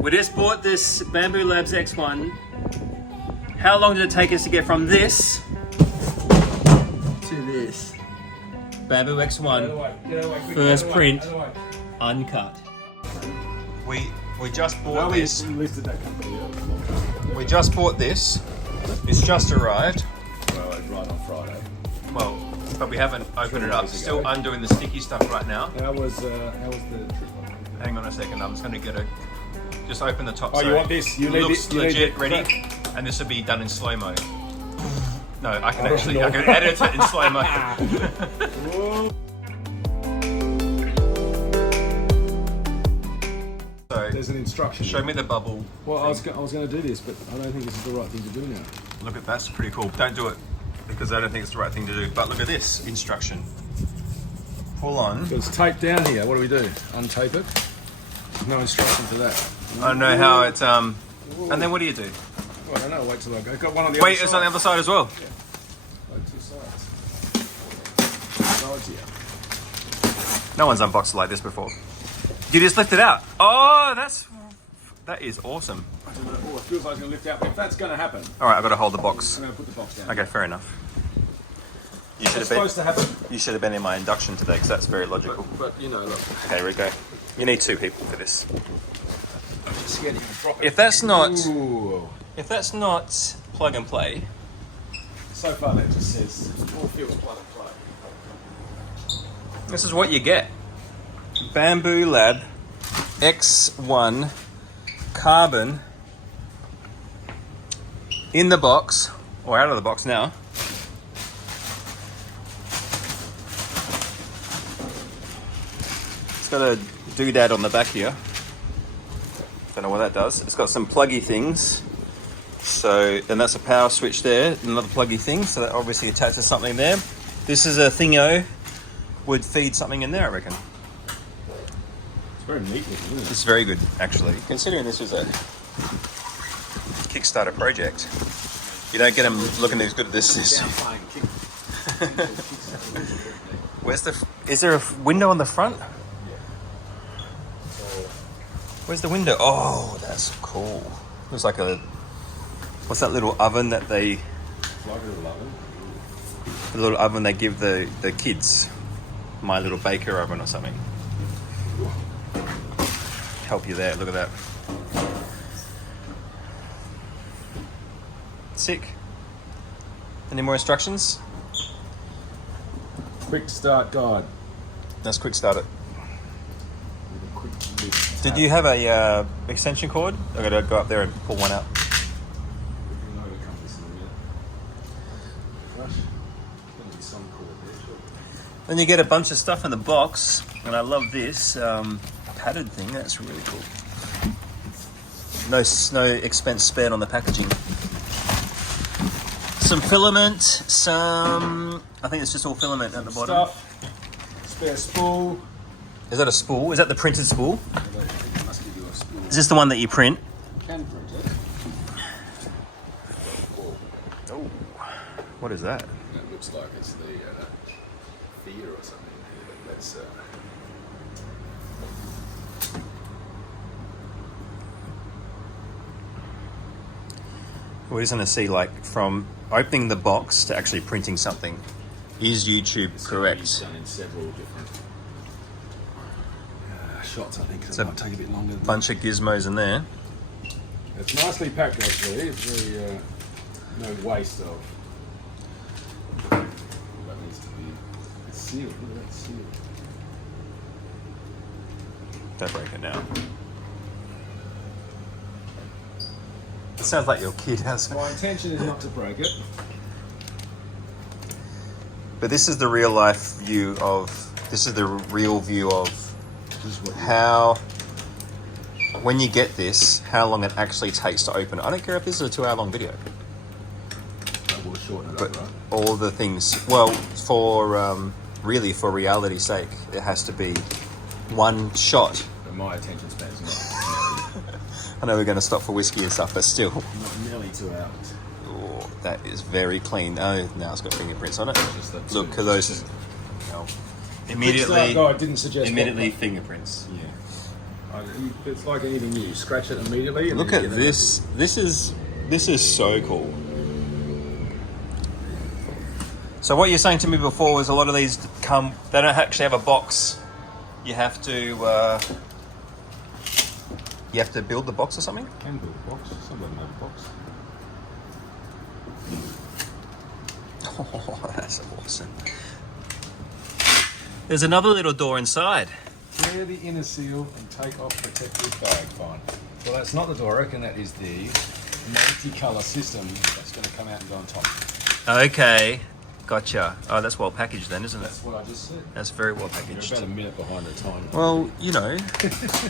We just bought this Bambu Labs X1. How long did it take us to get from this to this? Bambu X1, first print, uncut. We just bought this. We just bought this. It's just arrived. Well, it's right on Friday. Well, but we haven't opened it up. Still undoing the sticky stuff right now. How was the trip? Hang on a second. I'm just going to get a. Just open the top. Oh, you want this? You looks need legit it ready, and this will be done in slow mo. No, I can actually I can edit it in slow mo. So there's an instruction. Show me the bubble. Well, I was going to do this, but I don't think this is the right thing to do now. Look at that's pretty cool. Don't do it because I don't think it's the right thing to do. But look at this instruction. Pull on. So it's taped down here. What do we do? Untape it? There's no instruction to that. I don't know how it's And then what do you do? Oh, I don't know. Wait till I go. Got one on the Wait, other it's side. on the other side as well. Yeah. Like two sides. Sides here. No one's unboxed it like this before. You just lift it out. Oh, that is awesome. I don't know. Oh, it feels like it's going to lift out. If that's going to happen, All right, I've got to hold the box. I'm going to put the box down. Okay, fair enough. You should It's have been. supposed to happen. You should have been in my induction today because that's very logical. But you know, look. Okay, here we go. You need 2 people for this. I'm just scared you're going to drop it. If that's not plug and play, So far, that just says all feels plug and play. this is what you get. Bambu Lab X1 Carbon in the box, or out of the box now. It's got a doodad on the back here. Don't know what that does. It's got some pluggy things. So, and that's a power switch there, another pluggy thing. So that obviously attaches something there. This is a thingo, would feed something in there, I reckon. It's very neat, isn't it? It's very good, actually. Considering this was a Kickstarter project, you don't get them looking as good as this is. Is there a window on the front? Where's the window? Oh, that's cool. Looks like what's that little oven that they... Like a little oven. The little oven they give the kids. My Little Baker oven or something. Help you there, look at that. Sick. Any more instructions? Quick start guide. Let's quick start it. With a quick lift. Did you have a extension cord? I've got to go up there and pull one out. Then you get a bunch of stuff in the box, and I love this padded thing. That's really cool. No expense spared on the packaging. Some filament, I think it's just all filament at the bottom. Stuff, spare spool. Is that a spool? Is that the printed spool? I must give you a spool. Is this the one that you print? You can print it. Oh, what is that? It looks like it's the feeder or something. That's We're just going to see, like, from opening the box to actually printing something. Is YouTube correct? It's done in several different shots, I think. So So it might take a bit longer. Bunch of gizmos in there. It's nicely packed, actually. It's very no waste of. That needs to be. It's sealed. Look at that seal. Don't break it now. It sounds like your kid has. My intention is not to break it. But this is the real life view of. This is the real view of how. When you get this, how long it actually takes to open it. I don't care if this is a 2-hour-long video. That will shorten it But up, right? all the things, well, for really for reality's sake, it has to be one shot. But my attention span's not I know we're going to stop for whiskey and stuff, but still. not nearly 2 hours. Oh, that is very clean. Oh, now it's got fingerprints on it. Just that Look, because those no. immediately, Quick start guide didn't suggest immediately fingerprints. Yeah. I It's like anything new. Scratch it immediately. And Look then at get this. This is so cool. So what you're saying to me before was a lot of these come. They don't actually have a box. You have to build the box or something. You can build a box. Some of them have a box. Oh, that's awesome. There's another little door inside. Tear the inner seal and take off protective bag. Fine. Well, that's not the door. I reckon that is the multicolour system that's going to come out and go on top. Okay, gotcha. Oh, that's well packaged then, isn't it? That's what I just said. That's very well You're packaged. about a minute behind the time. Well, you know,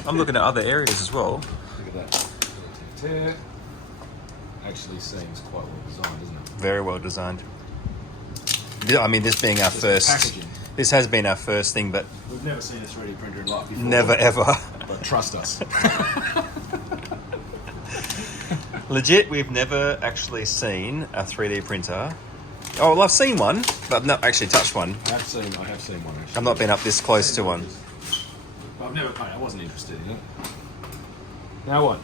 I'm looking at other areas as well. Look at that. Tear. Actually seems quite well designed, doesn't it? Very well designed. I mean, this being our Just first. packaging. This has been our first thing, but We've never seen a 3D printer in life before. never ever. But trust us. Legit, we've never actually seen a 3D printer. Oh, well, I've seen one, but I've not actually touched one. I have seen one actually. I've not been up this close to one. But I've never paid. I wasn't interested in it. Now what?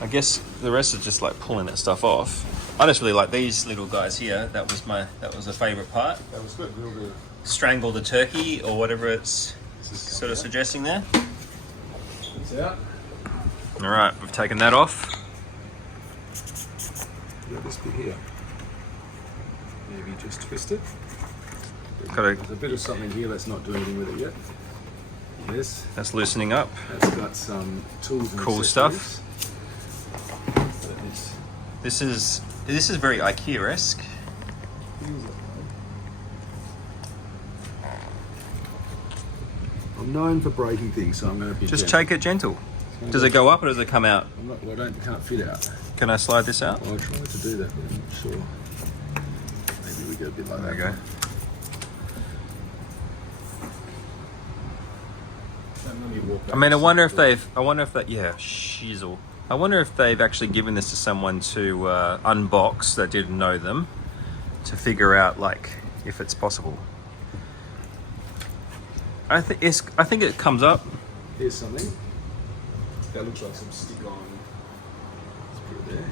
I guess the rest is just like pulling that stuff off. I just really like these little guys here. That was a favourite part. That was good. Real good. Strangle the turkey or whatever it's sort of suggesting there. It's out. All right, we've taken that off. Got this bit here. Maybe just twist it. There's a bit of something here that's not doing anything with it yet. Yes. That's loosening up. That's got some tools and Cool accessories. stuff. This is very IKEA-esque. I'm known for breaking things, so I'm going to be Just gentle. take it gentle. Does it go up or does it come out? Can't fit out. Can I slide this out? I tried to do that, but I'm not sure. Maybe we go a bit like There that. you go. I mean, I wonder if they've shizzle. I wonder if they've actually given this to someone to unbox that didn't know them, to figure out like if it's possible. I think it comes up. Here's something. That looks like some stick on. Let's put it there.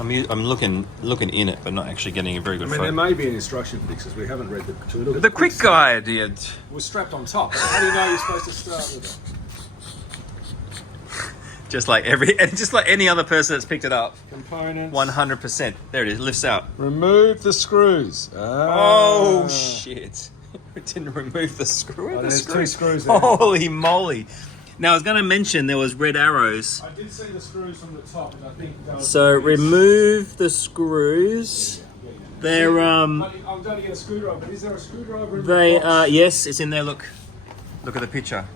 I'm looking in it, but not actually getting a very good There photo. may be an instruction for this because we haven't read the. The quick guide, yeah. was strapped on top. How do you know you're supposed to start with it? Just like any other person that's picked it up. Components. 100%. There it is. Lifts out. Remove the screws. Oh shit! We didn't remove the screw. Oh, there's two screws there. Holy moly! Now I was going to mention there was red arrows. I did see the screws from the top, and I think. So remove the screws. They're I'm going to get a screwdriver. But is there a screwdriver in they the box? yes, it's in there. Look at the picture.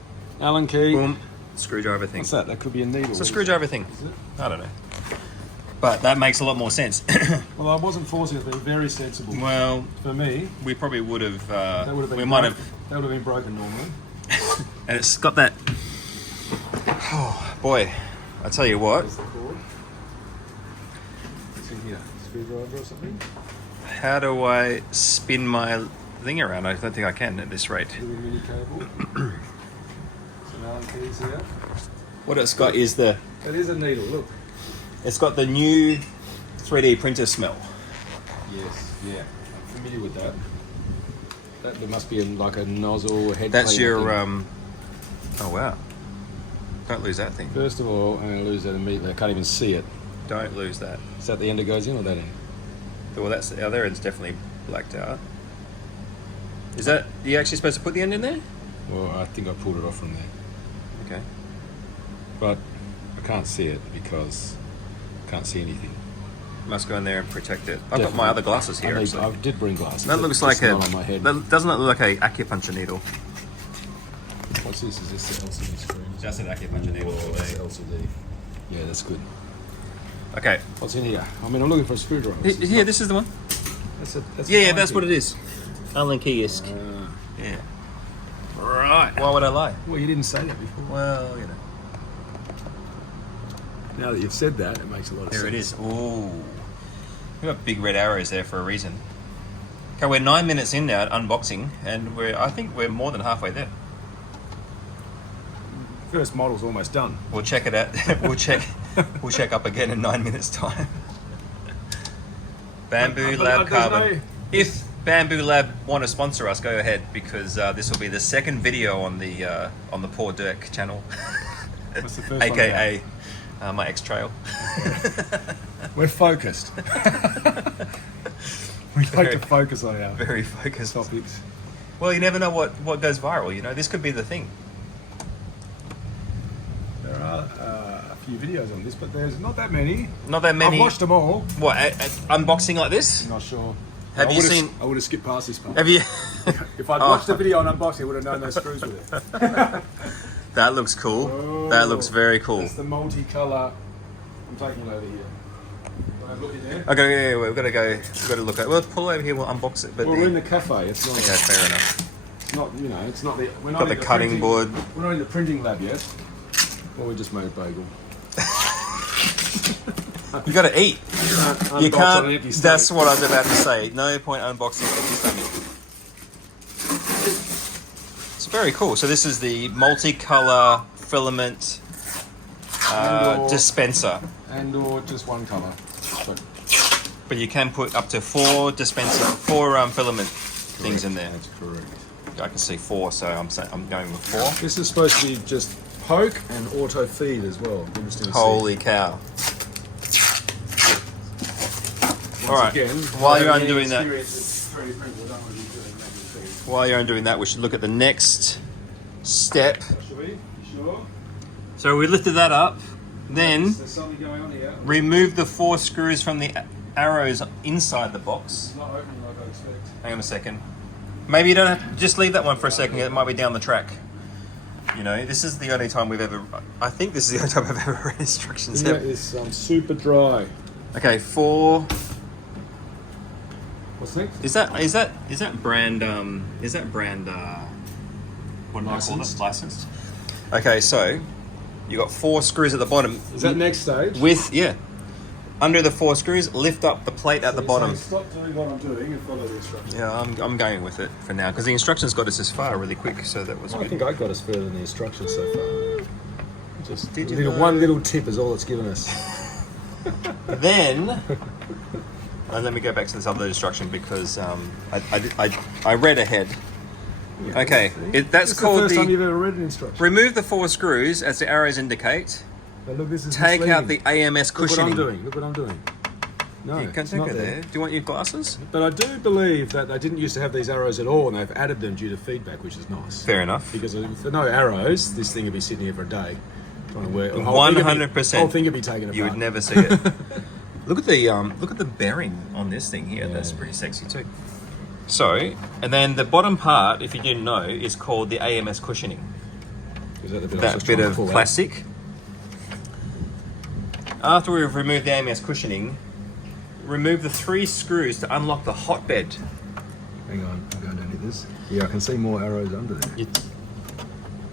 Allen key. Boom. Screwdriver thing. What's that? That could be a needle. It's a screwdriver thing. Is it? I don't know. But that makes a lot more sense. Well, I wasn't forcing it, but very sensible. Well, For me, we probably would have. that would have been. We might have. That would have been broken normally. And it's got that. Oh boy, I tell you what. There's the cord. What's in here? Screwdriver or something? How do I spin my thing around? I don't think I can at this rate. Little mini cable. Some Allen keys here. What it's got is It is a needle. Look. it's got the new 3D printer smell. Yes. Yeah. I'm familiar with that. There must be like a nozzle head. That's cleaner your thing. Oh wow! Don't lose that thing. First of all, I'm going to lose that immediately. I can't even see it. Don't lose that. Is that the end that goes in or that end? Well, that's the other end's definitely blacked out. Is that are you actually supposed to put the end in there? Well, I think I pulled it off from there. Okay. But I can't see it because I can't see anything. Must go in there and protect it. I've got Definitely. my other glasses here. I Actually. did bring glasses. That looks It's like not on my head. doesn't that look like a acupuncture needle? What's this? Is this the LCD screen? Just an acupuncture needle. Oh, that's LCD. Yeah, that's good. Okay. What's in here? I mean, I'm looking for a screwdriver. Here, this is the one. That's what it is. Allen key-esque. Yeah. Right. Why would I lie? Well, you didn't say that before. Well, you know. Now that you've said that, it makes a lot of sense. There it is. Ooh. We got big red arrows there for a reason. Okay, we're 9 minutes in now at unboxing, and I think we're more than halfway there. First model's almost done. We'll check it out. we'll check up again in 9 minutes time. Bambu Lab Carbon. If Bambu Lab want to sponsor us, go ahead, because this will be the second video on the Poor Dirk channel. What's the first AKA my X-Trail. We're focused. We like to focus on our very focused topics. Well, you never know what goes viral. You know, this could be the thing. There are a few videos on this, but there's not that many. Not that many. I've watched them all. What, unboxing like this? I'm not sure. Have you seen? I would have skipped past this part. Have you? If I'd watched the video on unboxing, I would have known those screws were there. That looks cool. Oh, that looks very cool. It's the multicolour. I'm taking it over here. Can I look in there? Okay, yeah, we've got to go. We've got to look at. Well, pull over here. We'll unbox it. But Well, we're in the cafe. It's not. Okay, fair enough. It's not. You know, it's not the. We're not Got in the cutting printing, board. We're not in the printing lab yet. Well, we just made a bagel. You got to eat. You Unbox on an can't. empty That's stomach. what I was about to say. No point unboxing empty stomach. It's very cool. So this is the multicolor filament And/or dispenser. And/or just one colour. But you can put up to four filament things in there. That's correct. I can see 4, so I'm going with 4. This is supposed to be just poke and auto feed as well. Interesting to Holy cow! see. All right. Again, While you're any undoing that, experience with 3D printers, I don't want to be doing manual feed. while you're undoing that, we should look at the next step. Should we? You sure? So we lifted that up, then There's something going on here. remove the 4 screws from the arrows inside the box. It's not opening like I expect. Hang on a second. Maybe you don't have to just leave that one for a second. It might be down the track. You know, this is the only time we've ever. I think this is the only time I've ever read instructions. Yeah, it's super dry. Okay, 4. What's next? Is that brand what do I call it? Licensed. Okay, so you got 4 screws at the bottom. Is that next stage? Under the 4 screws, lift up the plate at the bottom. Stop doing what I'm doing and follow the instructions. Yeah, I'm going with it for now because the instructions got us this far really quick, so that was I good. think I got us further than the instructions so far. Just Did you know? one little tip is all it's given us. Then, let me go back to this other instruction because I read ahead. Okay, that's It's called the first time you've ever read an instruction. remove the 4 screws as the arrows indicate. But look, this is Take out the misleading. AMS cushioning. Look what I'm doing. No, You can't it's take not it there. Do you want your glasses? But I do believe that they didn't used to have these arrows at all, and they've added them due to feedback, which is nice. Fair enough. Because if there are no arrows, this thing would be sitting here for a day. Trying to work. 100%. The whole thing would be taken apart. You would never see it. Look at the bearing on this thing here. Yeah. That's pretty sexy too. So, and then the bottom part, if you didn't know, is called the AMS cushioning. Is that the bit, I was That just bit trying to of pull out? plastic. After we've removed the AMS cushioning, remove the 3 screws to unlock the hotbed. Hang on, I'm going down to this. Yeah, I can see more arrows under there.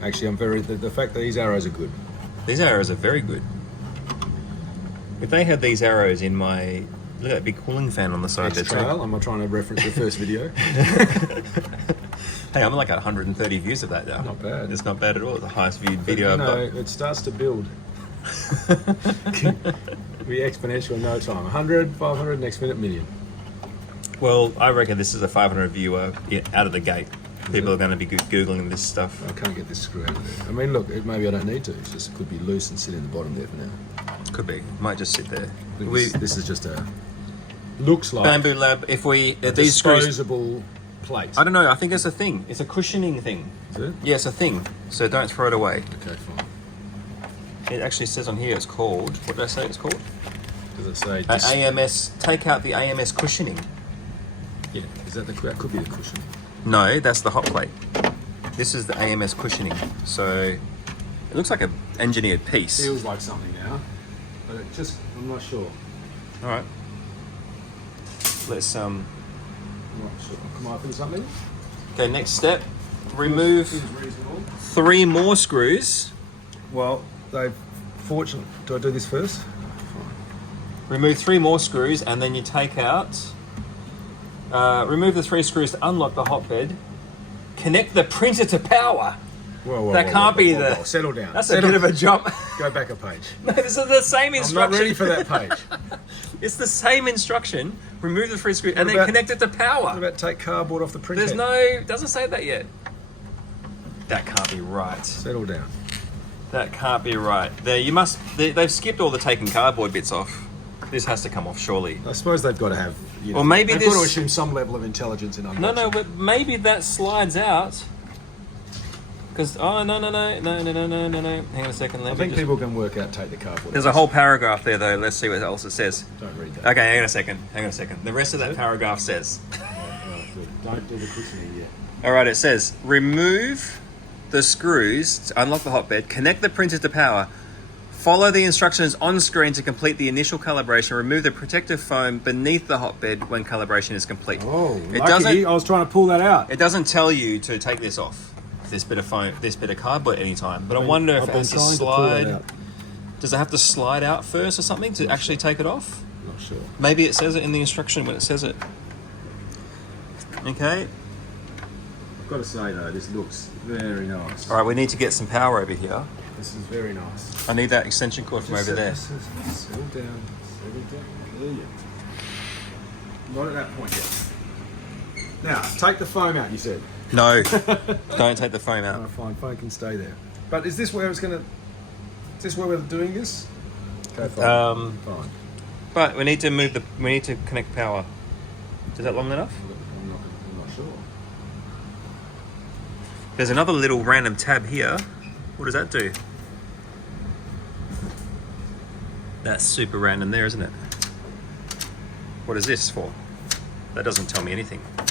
Actually, the fact that these arrows are good. These arrows are very good. If they had these arrows in my... Look at that big cooling fan on the side of the truck. X-Trail, I'm trying to reference the first video. Hey, I'm like at 130 views of that now. Not bad. It's not bad at all. It's the highest viewed video I've No, got. it starts to build. Be exponential in no time. 100, 500, next minute, million. Well, I reckon this is a 500 viewer out of the gate. People are going to be Googling this stuff. I can't get this screw out of there. I mean, look, maybe I don't need to. It's just, it could be loose and sit in the bottom there for now. Could be. Might just sit there. This is just a... Looks like Bambu Lab, if these screws... disposable plate. I don't know, I think it's a thing. It's a cushioning thing. Is it? Yeah, it's a thing. So don't throw it away. Okay, fine. It actually says on here it's called... What did I say it's called? Does it say... AMS... Take out the AMS cushioning. Yeah, that could be the cushion. No, that's the hot plate. This is the AMS cushioning. So it looks like an engineered piece. Feels like something now, but it just, I'm not sure. All right. Let's I'm not sure. Can I open something? Okay, next step. Remove Seems reasonable. 3 more screws. Well, they've fortunately. Do I do this first? Remove 3 more screws, and then you take out Remove the 3 screws to unlock the hotbed. Connect the printer to power. Whoa, That can't be the... whoa. Settle down. That's a bit of a jump. Go back a page. No, this is the same I'm instruction. not ready for that page. It's the same instruction. Remove the 3 screws and then about- connect it to power. What about take cardboard off the printer? There's no... Doesn't say that yet. That can't be right. Settle down. That can't be right. They've skipped all the taking cardboard bits off. This has to come off, surely. I suppose they've got to have. You know, Or maybe they've this... got to assume some level of intelligence in unboxing. No, but maybe that slides out. Because no. Hang on a second. I think people can work out take the cardboard. There's a whole paragraph there, though. Let's see what else it says. Don't read that. Okay, hang on a second. The rest of that paragraph says. Right, good. Don't do the christening yet. All right, it says remove the screws to unlock the hotbed. Connect the printer to power. Follow the instructions on screen to complete the initial calibration. Remove the protective foam beneath the hotbed when calibration is complete. Oh, it lucky. I was trying to pull that out. It doesn't tell you to take this off. This bit of foam, this bit of cardboard anytime. But I wonder if it has to slide. Does it have to slide out first or something to actually take it off? Not sure. Maybe it says it in the instruction when it says it. Okay. I've got to say though, this looks very nice. All right, we need to get some power over here. This is very nice. I need that extension cord from over there. Settle down. There you go. Not at that point yet. Now, take the foam out, you said. No, don't take the foam out. Oh, fine, foam can stay there. But is this where it's going to... Is this where we're doing this? Okay, fine. Fine. But we need to move the... We need to connect power. Is that long enough? I'm not sure. There's another little random tab here. What does that do? That's super random there, isn't it? What is this for? That doesn't tell me anything. No,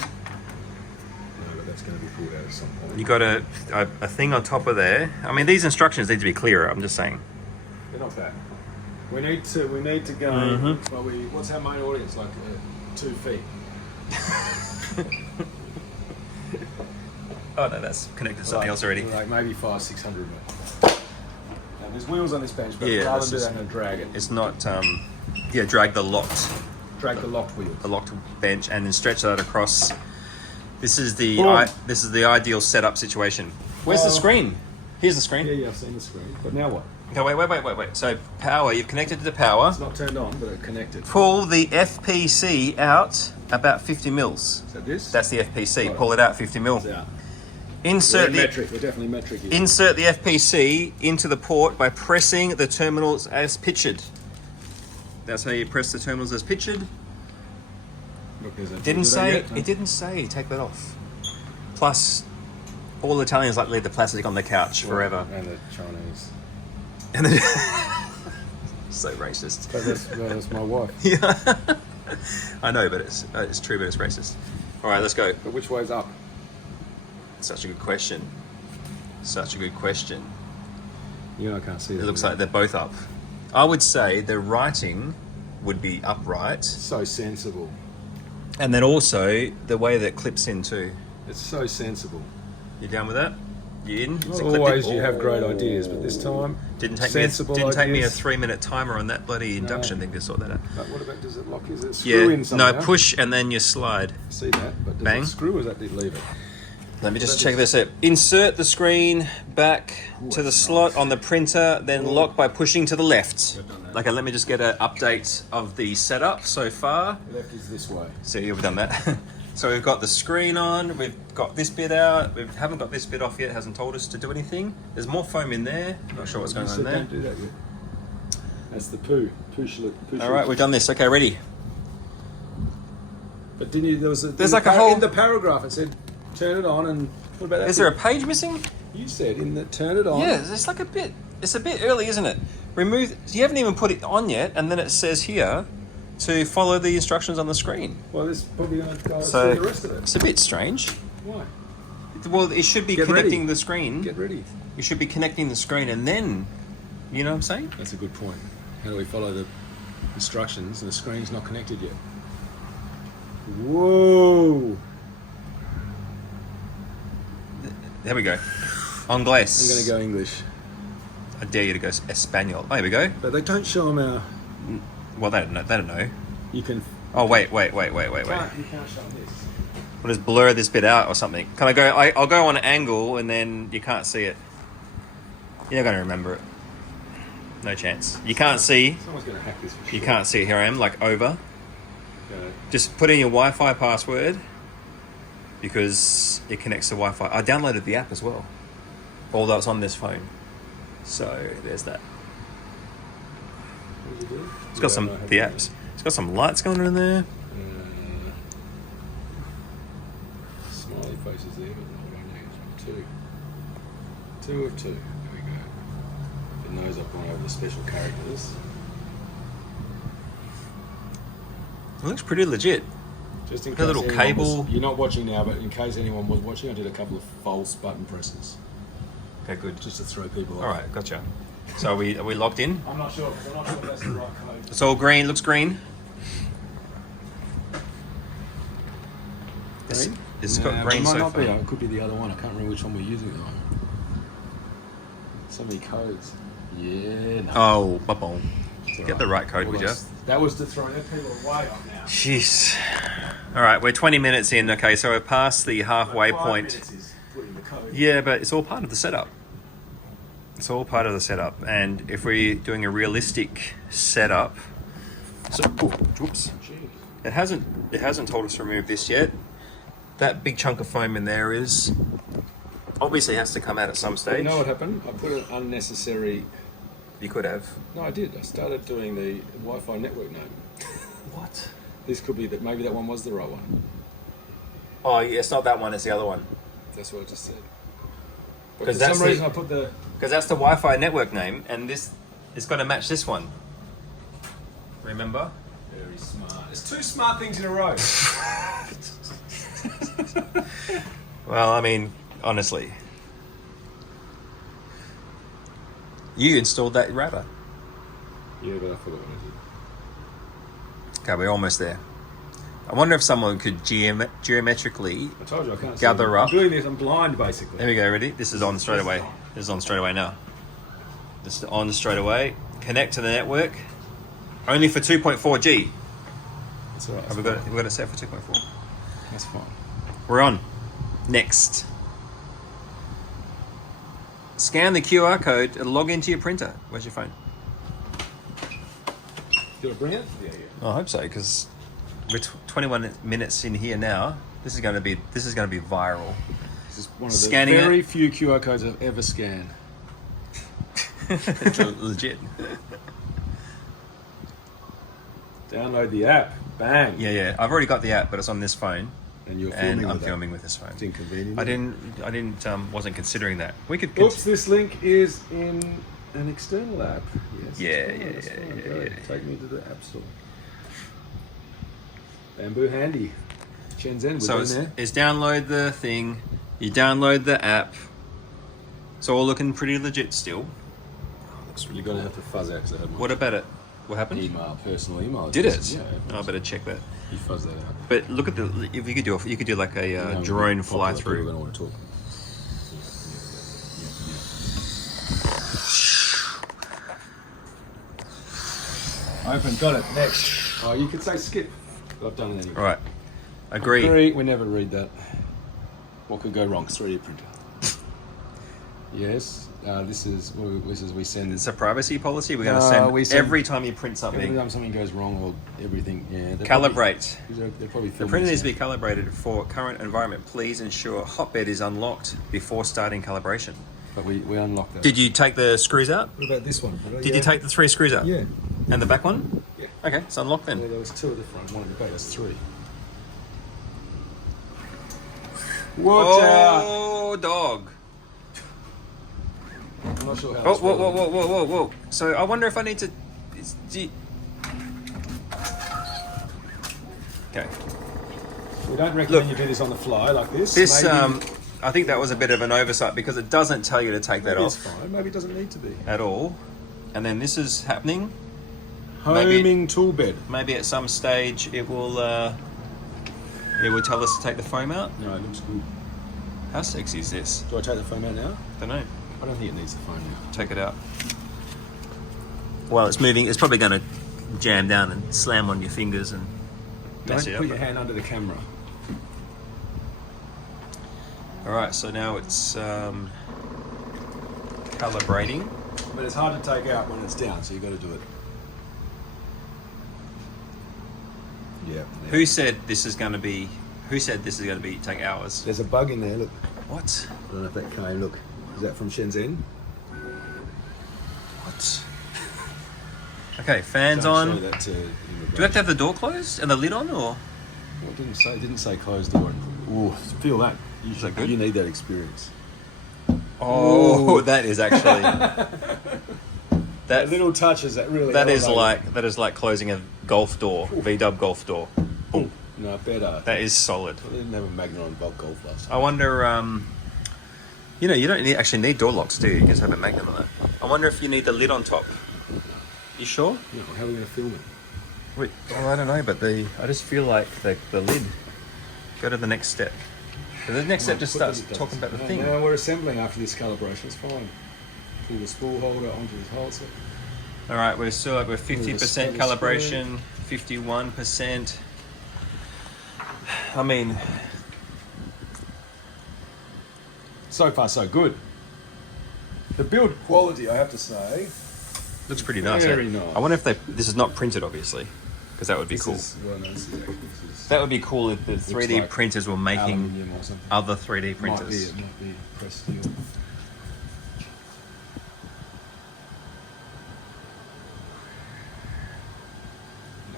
but that's going to be pulled out at some point. You got a thing on top of there. I mean, these instructions need to be clearer. I'm just saying. They're not bad. We need to go. Well, what's our main audience like? 2 feet. Oh no, that's connected to something else already. Like maybe 500-600 meters. Now, there's wheels on this bench, but Yeah, rather that's than do just- that and drag it, It's not. Yeah, drag the locked wheels. bench and then stretch that across. This is the Boom. this is the ideal setup situation. Where's the screen? Here's the screen. Yeah, I've seen the screen. But now what? Okay, wait. So power, you've connected to the power. It's not turned on, but it's connected. Pull the FPC out about 50 mils. Is that this? That's the FPC. Right. Pull it out 50 mil. It's out. Insert We're definitely metric here. Insert the FPC into the port by pressing the terminals as pictured. That's how you press the terminals as pictured. Look, there's a- Didn't do that say yet? it didn't say take that off. Plus, all Italians like to leave the plastic on the couch forever. And the Chinese. And then so racist. But that's my wife. Yeah, I know, but it's true, but it's racist. All right, let's go. But which way's up? Such a good question. You know, I can't see that. It looks like they're both up. I would say the writing would be upright, so sensible. and then also the way that it clips in too. It's so sensible. You down with that? You in? Not Is it clipped in? always you have great ideas, but this time Didn't take sensible me a 3 ideas. minute timer on that bloody induction thing to sort that out. But what about, does it lock? Is it Yeah, screw in somehow? no, push and then you slide. See that? But does Bang. it screw or does that leave it? Let me just check this out. Insert the screen back to the slot on the printer, then lock by pushing to the left. Okay, let me just get an update of the setup so far. Left is this way. So yeah, we've done that. So we've got the screen on, we've got this bit out, we haven't got this bit off yet, hasn't told us to do anything. There's more foam in there, not sure what's going You on said there. don't do that yet. That's the poo. All right, we've done this. Okay, ready. But didn't you? There's like a whole- in the paragraph. It said turn it on, and what about that? Is there a page missing? You said in the turn it on. Yeah, it's like a bit. It's a bit early, isn't it? Remove. You haven't even put it on yet, and then it says here to follow the instructions on the screen. Well, this is probably going to go So through the rest of it. it's a bit strange. Why? Well, it should be Get connecting ready. the screen. Get ready. You should be connecting the screen, and then, you know what I'm saying? That's a good point. How do we follow the instructions and the screen's not connected yet? Whoa! There we go. I'm Anglais. going to go English. I dare you to go Espanol. Oh, here we go. But they don't show them our... Well, they don't know. You can... Oh, wait. You can't show this. We'll just blur this bit out or something. Can I go? I'll go on an angle and then you can't see it. You're not going to remember it. No chance. You can't see. Someone's going to hack this for sure. You can't see. Here I am, like over. Okay. Just put in your Wi-Fi password because it connects to Wi-Fi. I downloaded the app as well. Although it's on this phone. So there's that. What did you do? It's got the apps. It's got some lights going on in there. Smiley faces there, but not my names. Two of two. There we go. And those I've gone over the special characters. It looks pretty legit. Just in The case little anyone cable. you're not watching now, but in case anyone was watching, I did a couple of false button presses. Okay, good. Just to throw people off. All right, gotcha. So are we locked in? I'm not sure, because I'm not sure if that's the right code. It's all green. Looks green. Green? It's got green it might so not far. be. It could be the other one. I can't remember which one we're using at the moment. So many codes. Yeah. No. Oh, bubble. It's all Get the right code, would you? That was to throw people away on now. Jeez. All right, we're 20 minutes in. Okay, so we're past the halfway 5 point. minutes is putting the code. Yeah, but it's all part of the setup. It's all part of the setup. And if we're doing a realistic setup, so whoops, Gee. it hasn't told us to remove this yet. That big chunk of foam in there is obviously has to come out at some stage. You know what happened? I put an unnecessary. You could have. No, I did. I started doing the Wi-Fi network name. What? This could be that. Maybe that one was the right one. Oh, yeah, it's not that one. It's the other one. That's what I just said. But for Because that's some reason, I put the. Because that's the Wi-Fi network name, and this is going to match this one. Remember? Very smart. There's 2 smart things in a row. Well, I mean, honestly, you installed that router. Yeah, but I forgot what I did. Okay, we're almost there. I wonder if someone could geometrically. I told you I can't Gather see. up. I'm doing this. I'm blind, basically. There we go. Ready? This is on straight away. This is on straight away now. This is on straight away. Connect to the network. Only for 2.4G. That's all right. Have we got it set for 2.4? That's fine. We're on. Next. Scan the QR code and log into your printer. Where's your phone? Do you want to bring it? Yeah, yeah. I hope so, because we're 21 minutes in here now. This is going to be viral. This is one of Scanning the very it. few QR codes I've ever scanned. It's legit. Download the app. Bang. Yeah. I've already got the app, but it's on this phone, And you're and filming I'm with that. filming with this phone. It's inconvenient. I didn't. Wasn't considering that. We could. Oops, this link is in an external app. Yes. Yeah, it's fine, yeah, it's yeah, fine. yeah, Great. yeah. Take me to the app store. Bamboo handy. Shenzhen, we're So down it's, there. it's download the thing. You download the app. It's all looking pretty legit still. You're going to have to fuzz out because I had my What about it? What happened? personal email. Did it? address. Yeah. Oh, I better check that. You fuzz that out. But look at the. If you could do like a drone fly People through. don't want to talk. Open, got it. Next. Oh, you could say skip. I've done it anyway. All right. Agree. We never read that. What could go wrong? 3D printer. Yes. This is we send. It's a privacy policy. We're going to we send send- every time you print Every something. time something goes wrong or everything, yeah. Calibrate. They're probably The printer needs to be calibrated for current environment. Please ensure hotbed is unlocked before starting calibration. But we unlocked that. Did you take the screws out? What about this one? Did you take the 3 screws out? Yeah. And the back one? Yeah. Okay, it's unlocked Yeah, then. there was 2 at the front, 1 at the back. That's 3. Watch out! Oh, dog. I'm not sure how. Oh, to whoa. So I wonder if I need to. Okay. We don't recommend Look. you do this on the fly like this. This, Maybe I think that was a bit of an oversight because it doesn't tell you to take that it's off fine. Maybe it doesn't need to be. at all. And then this is happening. Homing tool bed. Maybe at some stage it will tell us to take the foam out. No, it looks good. How sexy is this? Do I take the foam out now? Don't know. I don't think it needs the foam now. Take it out. Well, it's moving. It's probably going to jam down and slam on your fingers and mess Don't it put up. your hand under the camera. All right, so now it's calibrating. But it's hard to take out when it's down, so you got to do it. Yeah. Who said this is going to be? Who said this is going to be take hours? There's a bug in there. Look. What? I don't know if that came. Look. Is that from Shenzhen? What? Okay, fans Don't on. show that to Do we have to have the door closed and the lid on, or? Well, it didn't say closed door. Ooh, feel that. Is that good? You need that experience. Oh, that is actually That little touches that really. that is like closing a golf door, V-dub golf door. Boom. No, better. That is solid. Well, they didn't have a magnet on bulk golf last time. I wonder, you know, you don't actually need door locks, do you? You can just have a magnet on it. I wonder if you need the lid on top. You sure? No, how are we going to film it? Wait, well, I don't know, but I just feel like the lid. Go to the next step. So the next step just starts talking about the thing. No, we're assembling after this calibration. It's fine. Through the spool holder onto this hole. All right, we're still we're 50% Screw. calibration, 51%. I mean, So far, so good. The build quality, I have to say, looks pretty nice. Very eh? nice. I wonder if this is not printed, obviously, because that would be cool. this is That would be cool if the 3D like printers were making aluminium or something. other 3D printers. Might be pressed steel.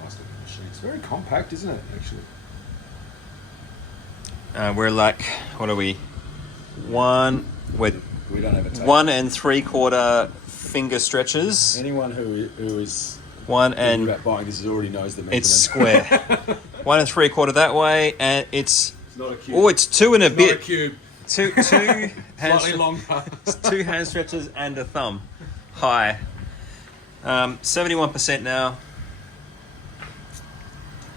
Nice looking machine. It's very compact, isn't it? Actually. We're like, what are we? We're We don't have a tape. 1 3/4 finger stretches. Anyone who is One thinking and about buying this already knows the measurement. it's square. 1 3/4 that way, and it's It's not a cube. oh, it's 2 and a Not a bit. cube. Two hand Slightly longer. 2 hand stretches and a thumb high. 71% now.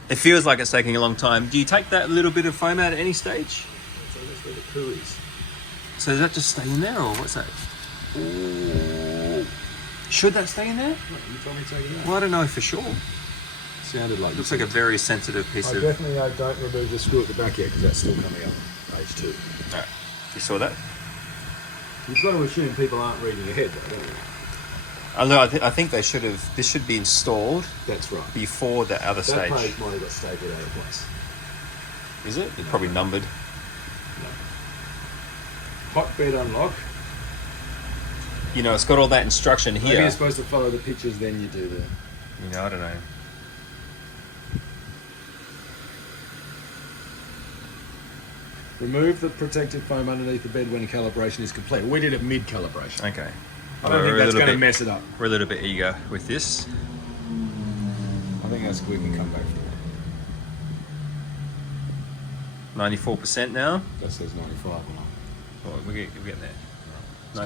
It feels like it's taking a long time. Do you take that little bit of foam out at any stage? So that's where the poo is. So does that just stay in there, or what's that? Ooh. Should that stay in there? You told me to take it out. Well, I don't know for sure. Sounded like Looks like a very sensitive piece I of. definitely don't remove the screw at the back yet because that's still coming up. Page 2. Alright. You saw that? You've got to assume people aren't reading ahead, though, don't you? I think they should have. This should be installed That's right. before the other That stage. page might have got stapled out of place. Is it? It's probably numbered. No. Hotbed unlock. You know, it's got all that instruction Maybe here. you're supposed to follow the pictures, then you do the. You know, I don't know. Remove the protective foam underneath the bed when calibration is complete. We did it mid-calibration. Okay. I don't think that's going to mess it up. We're a little bit eager with this. I think that's we can come back to it. 94% now. That says 95 on it. Oh, we're getting there.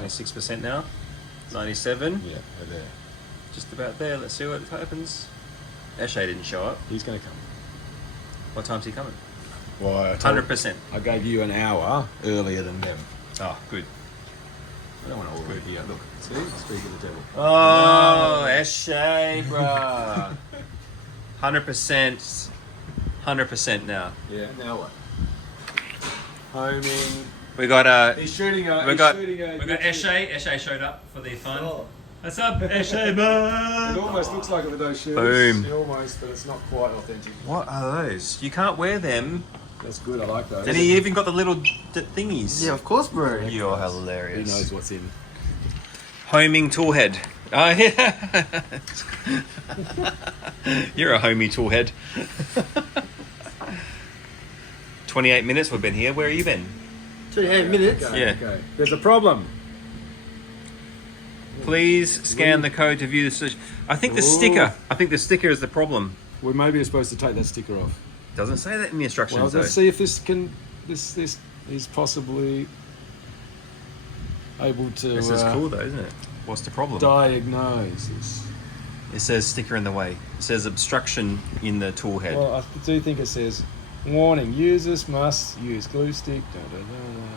96% now. 97. Yeah, they're there. Just about there. Let's see what happens. Eshay didn't show up. He's going to come. What time's he coming? Well, 100%. I gave you an hour earlier than them. Oh, good. I don't want to order here. Look, see? Speak of the devil. Oh, Eshay, bruh. 100%. 100% now. Yeah, now what? Homing. We got He's shooting a. we got Eshay. Eshay showed up for the fun. Oh. What's up, Eshay, It man? almost looks like it with those shoes. Boom. Almost, but it's not quite authentic. What are those? You can't wear them. That's good. I like those. And he even got the little thingies. Yeah, of course, bro. You're Who hilarious. knows what's in? Homing toolhead. Oh, yeah. You're a homie toolhead. 28 minutes we've been here. Where have you been? 28 minutes. Okay, Yeah. Okay. There's a problem. Please scan the code to view the solution. I think the sticker is the problem. We maybe are supposed to take that sticker off. Doesn't say that in the instructions Well, though. let's see if this is possibly able to. This is cool though, isn't it? What's the problem? Diagnose this. It says sticker in the way. It says obstruction in the tool head. Well, I do think it says, warning, users must use glue stick. Da, da, da, da.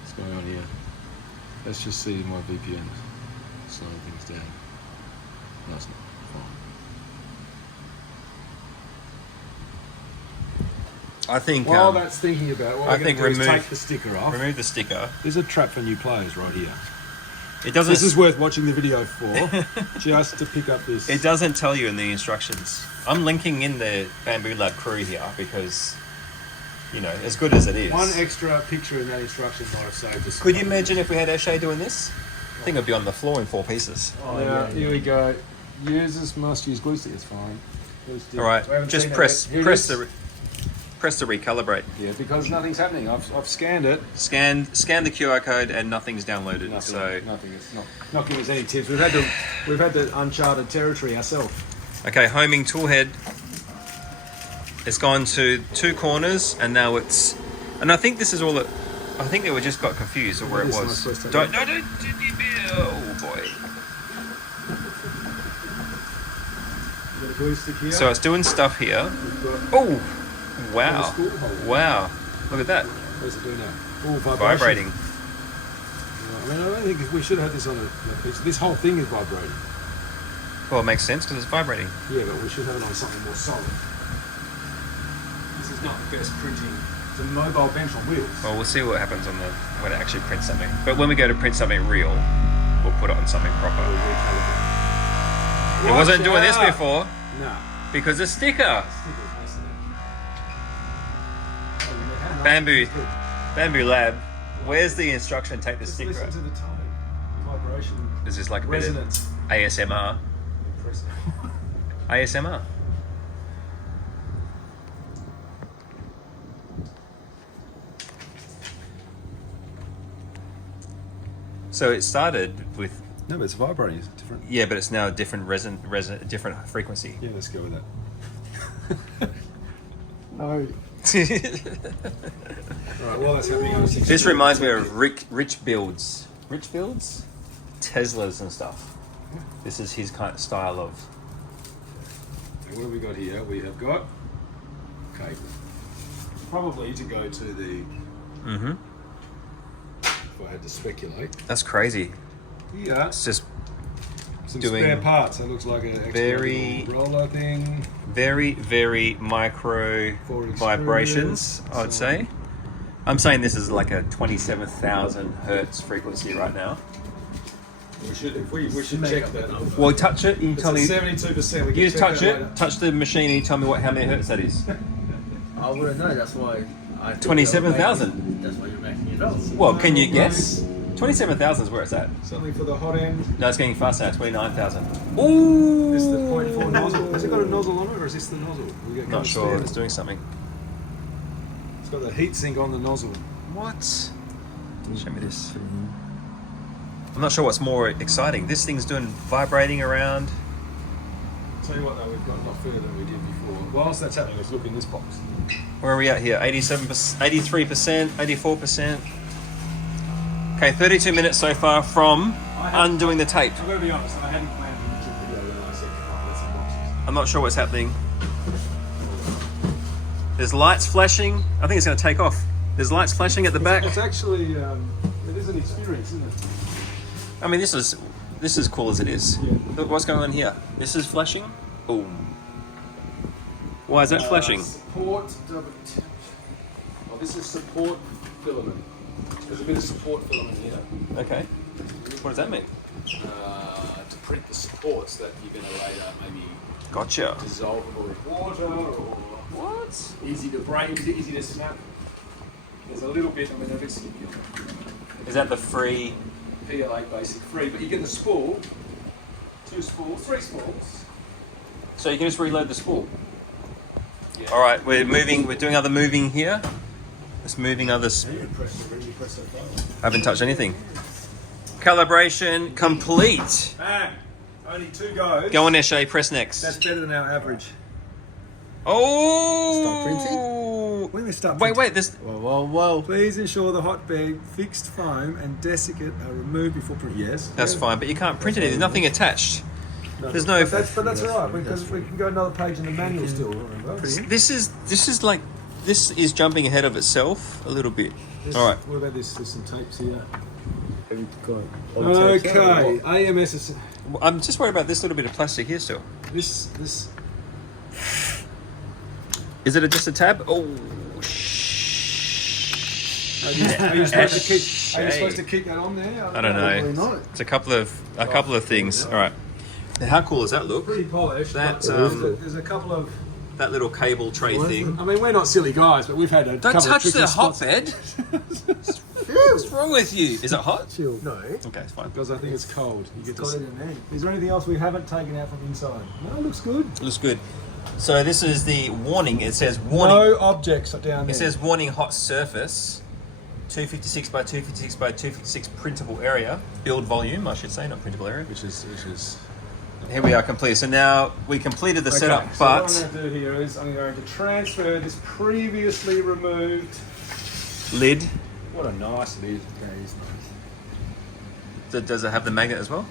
What's going on here? Let's just see my VPN slowing things down. That's not fine. I think. While that's thinking about it, what I we're think going to do is remove- take the sticker off. Remove the sticker. There's a trap for new players right here. It doesn't. This is worth watching the video for, just to pick up this. It doesn't tell you in the instructions. I'm linking in the Bambu Lab crew here because, you know, as good as it is. One extra picture in that instruction might have saved us. Could you imagine if we had O'Shea doing this? I think it'd be on the floor in 4 pieces. Oh, yeah, here we go. Users must use glue stick. It's fine. Glue stick. All right, We haven't just seen that press yet. Here it press is. the press to recalibrate. Yeah, because nothing's happening. I've scanned it. Scan the QR code and nothing's downloaded. Nothing. So Nothing. It's not giving us any tips. We've had the uncharted territory ourselves. okay, homing tool head. It's gone to 2 corners and now it's. And I think this is all it. I think they were just got confused of where it This was. one was supposed to Don't. Oh boy. We've got a glue stick here. So it's doing stuff here. We've got Oh, wow, school hole. wow! Look at that, What's it doing now? Oh, vibrating. I mean, I don't think we should have had this on a piece. This whole thing is vibrating. Well, it makes sense because it's vibrating. Yeah, but we should have it on something more solid. This is not the best printing. It's a mobile bench on wheels. Well, we'll see what happens on the when it actually prints something. But when we go to print something real, we'll put it on something proper. It wasn't doing this before No. because the sticker. Bambu Lab. Where's the instruction? Take the Just sticker. listen to the tone, vibration, Is this like a bit of resonance. ASMR? ASMR. So it started with No, but it's vibrating. It's different. yeah, but it's now a different different frequency. Yeah, let's go with that. No. Alright, well that's happening on a 60. This reminds me of rich builds, Teslas and stuff. This is his kind of style of. And what have we got here? We have got cable. Probably to go to the. Mm-hmm. If I had to speculate. That's crazy. Yeah. It's just Some doing spare parts. That looks like a very- roller thing. very, very micro For vibrations, extruders, I would so- say. I'm saying this is like a 27,000 hertz frequency right now. We should check that number. Well, touch it. You It's tell at me. 72%. We can You just check touch that it. later. Touch the machine, and you tell me how many hertz that is. I wouldn't know, that's why I think 27,000. you're making- That's why you're making it up. Well, can you guess? 27,000 is where it's at. Something for the hot end. No, it's getting faster now. 29,000. Ooh. This is the 0.4 nozzle. Has it got a nozzle on it, or is this the nozzle? We get Not sure. spare. It's doing something. It's got the heat sink on the nozzle. What? Show me this. I'm not sure what's more exciting. This thing's doing vibrating around. Tell you what though, we've got a lot further than we did before. Whilst that's happening, let's look in this box. Where are we at here? 87%, 83%, 84%. Okay, 32 minutes so far from undoing the tape. I've got to be honest, I hadn't planned a YouTube video when I said, oh, let's unbox I'm not sure what's happening. There's lights flashing. I think it's going to take off. There's lights flashing at the back. It's actually, it is an experience, isn't it? I mean, this is cool as it is. Yeah. Look what's going on here. This is flashing. Boom. Why is that flashing? Support, well, this is support filament. There's a bit of support filament here Okay. What does that mean? to print the supports that you're going to later maybe Gotcha. dissolvable with water or What? easy to break, easy to snap. There's a little bit, I mean, a bit sticky. Is that the free? PLA basic free, but you get the spool, 2 spools, 3 spools. So you can just reload the spool. Yeah. All right, we're moving. We're doing other moving here. Just moving others. You press that button. I haven't touched anything. Calibration complete. Bang! Only 2 goes. Go on, Eshe. Press next. That's better than our average. Oh! When we start Wait. This. Whoa. Please ensure the hot bag, fixed foam, and desiccate are removed before print. Yes. That's fine, but you can't print anything. There's nothing attached. There's no. But that's all right because we can go another page in the manual still. Remember? This is like. This is jumping ahead of itself a little bit. All right. What about this? There's some tapes here. Okay, AMS is I'm just worried about this little bit of plastic here still. this. Is it just a tab? Oh, Are you supposed to keep that on there? I don't Probably know. not. It's a couple of things. All right. Now, how cool does that look? Pretty polished. That, but there's a couple of. That little cable tray thing. I mean, we're not silly guys, but we've had a Don't couple touch of tricky the spots. hotbed. What's wrong with you? Is it hot? Chill. No. Okay, it's fine. Because I think it's cold. You get Got to it in there. Is there anything else we haven't taken out from inside? No, it looks good. Looks good. So this is the warning. It says warning. No objects are down there. It says warning hot surface. 256 by 256 by 256 printable area. Build volume, I should say, not printable area. which is. Here we are complete. So now we completed the setup, So what I'm but going to do here is I'm going to transfer this previously removed. lid. What a nice lid. That is nice. Does it have the magnet as well?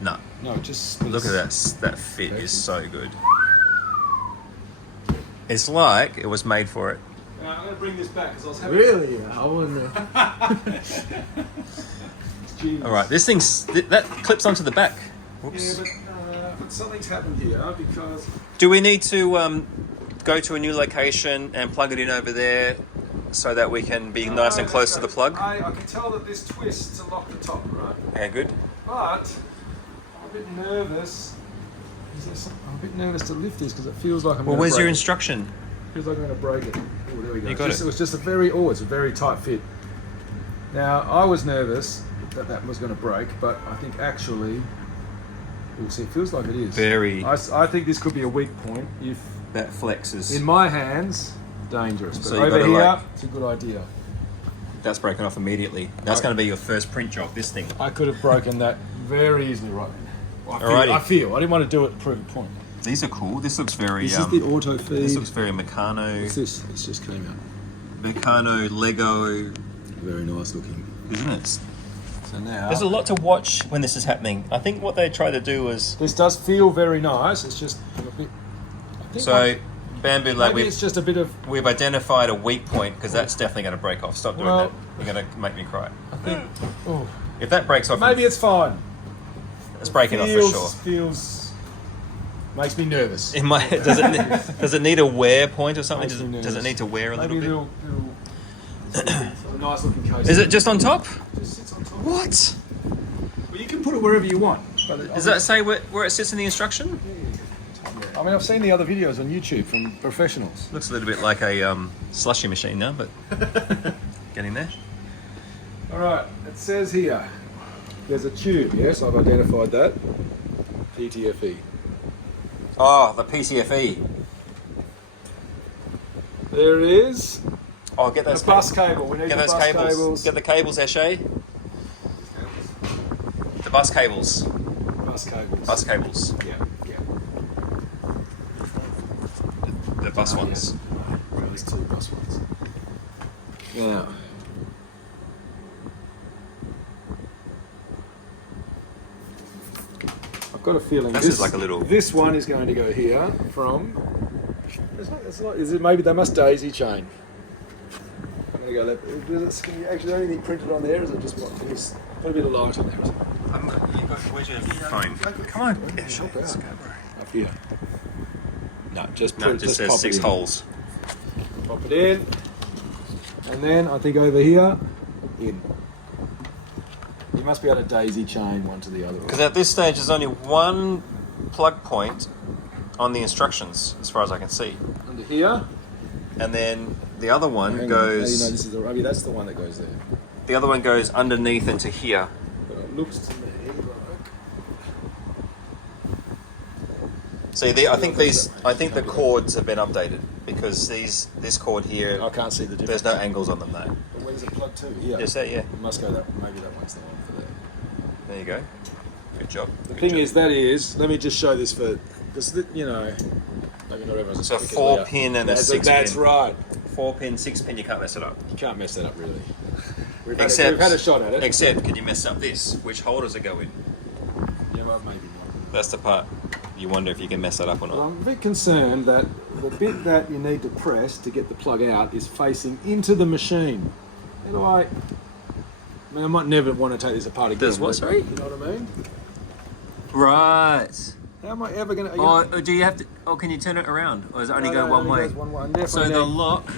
No. No, just Look at that. That fit is so good. It's like it was made for it. I'm going to bring this back because I was having. Really? I wouldn't. Genius. All right, this thing's that clips onto the back. Whoops. Yeah, but something's happened here because. Do we need to go to a new location and plug it in over there so that we can be nice and close to the plug? I can tell that this twists to lock the top, right? Okay, good. But I'm a bit nervous. I'm a bit nervous to lift this because it feels like I'm. Well, gonna where's break your it. instruction? Feels like I'm going to break it. Oh, there we go. You got It it. was just a very. Oh, it's a very tight fit. Now I was nervous that was going to break, but I think actually. We'll see, it feels like it is. Very. I think this could be a weak point if That flexes. in my hands, dangerous. But So you over gotta, here, like- it's a good idea. That's broken off immediately. That's going to be your first print job. This thing. I could have broken that very easily right then. Alrighty. I feel. I didn't want to do it to prove a point. These are cool. This looks very. This is the auto feed. This looks very Meccano. What's this? It's just came out. Meccano Lego, Very nice looking. isn't it? So now There's a lot to watch when this is happening. I think what they try to do was this does feel very nice. It's just a bit. I think so. Bambu Lab. maybe it's just a bit of. We've identified a weak point because that's definitely going to break off. Stop doing Well- that. You're going to make me cry. I think. Oh, If that breaks off, maybe it's fine. it's breaking off for sure. Feels. Makes me nervous. It might, does it need a wear point or something? Makes me Does it nervous. need to wear a Maybe little bit? a nice looking case. Is it just on top? Just sits on top. What? Well, you can put it wherever you want. But Does that say where it sits in the instruction? I mean, I've seen the other videos on YouTube from professionals. Looks a little bit like a slushy machine now, but getting there. All right, it says here, there's a tube. Yes, I've identified that. PTFE. Oh, the PTFE. There is Oh, get those the bus cable. We need Get the those bus cables. cables. Get the cables, Eshe. The bus cables. Bus cables. Bus cables. Yeah, yeah. The bus ones. Well, there's two bus ones. Now. I've got a feeling This is like a little- This one is going to go here from. It's not, is it? Maybe they must daisy chain. I'm going to go that. Can you actually anything printed on there? Is it just what? Just put a bit of light on there. Or something. Where's your phone? Come on, Eshe. Let's go, bro. Up here. No, just No, it just says pop 6 it in. holes. Pop it in, and then I think over here, in. You must be able to daisy chain one to the other. Because at this stage, there's only one plug point on the instructions, as far as I can see. Under here. And then the other one Hang on. goes. Now you know this is the rubby. That's the one that goes there. The other one goes underneath into here. But it looks to me like. See, I think the cords have been updated because this cord here, I can't see the difference. there's no angles on them though. But where's it plugged to? Here. Yes, that, yeah. It must go that. Maybe that one's the one for there. There you go. Good job. The thing is, let me just show this for, because maybe not everyone's It's a quick as 4 we are. pin and a That's 6 That's pin. right. 4 pin, 6 pin. You can't mess it up. You can't mess that up, really. We've Except had a shot at it. Except, can you mess up this? Which hole does it go in? Yeah, well, maybe not. That's the part you wonder if you can mess that up or But not. I'm a bit concerned that the bit that you need to press to get the plug out is facing into the machine. How do I... I mean, I might never want to take this apart again. Does what, but- sorry? You know what I mean? Right. How am I ever going to... Or do you have to? Or can you turn it around? Or does it only go one way? So the lock.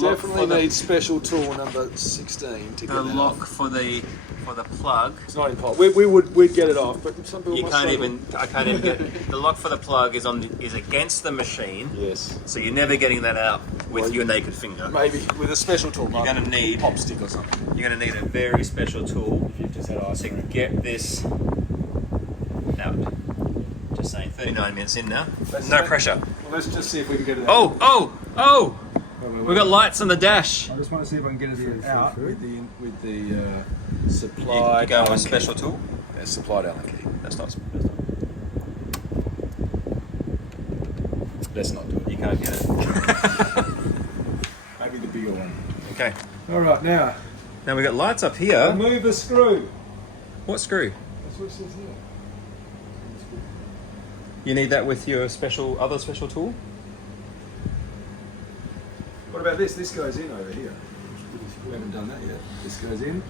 Definitely needs special tool number 16 to get The that lock off. for the plug. It's not impossible. We'd get it off, but some people You might can't struggle. even. I can't even get the lock for the plug is against the machine. Yes. So you're never getting that out with your naked finger. Maybe with a special tool. You're going to need pop stick or something. You're going to need a very special tool You've just had ice to cream. get this out. Just saying. 39 minutes in now. That's No it. pressure. Well, let's just see if we can get it out. Oh! We've got lights on the dash. I just want to see if I can get it out with the You supplied go on a Allen special key. tool. Yeah, supplied Allen key. That's not. Let's not do it. You can't get it. Maybe the bigger one. Okay. All right, now Now we've got lights up here. remove the screw. What screw? That's what it says here. You need that with your other special tool? What about this? This goes in over here. We haven't done that yet. This goes in.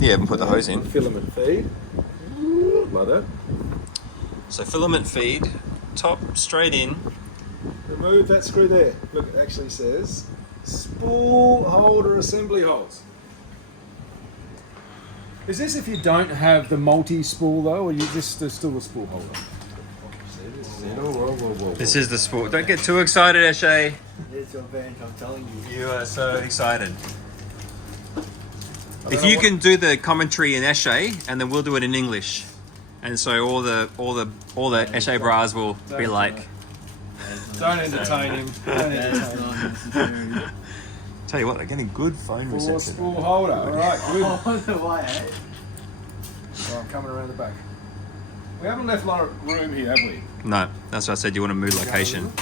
Yeah, and put the hose in. Filament feed. Like that. So filament feed, top straight in. Remove that screw there. Look, it actually says spool holder assembly holes. Is this if you don't have the multi-spool though, or you just there's still a spool holder? This is the sport. Don't get too excited, Eshe. It's your bench, I'm telling you. You are so excited. If you can do the commentary in Eshe, and then we'll do it in English, and so all the Eshe bras will be like. Don't entertain him. Don't entertain him. Not necessary. Tell you what, they're getting good phone Four reception. spool holder. All right, good. Why, eh? Oh, I'm coming around the back. We haven't left a lot of room here, have we? No, that's what I said. You want to move location,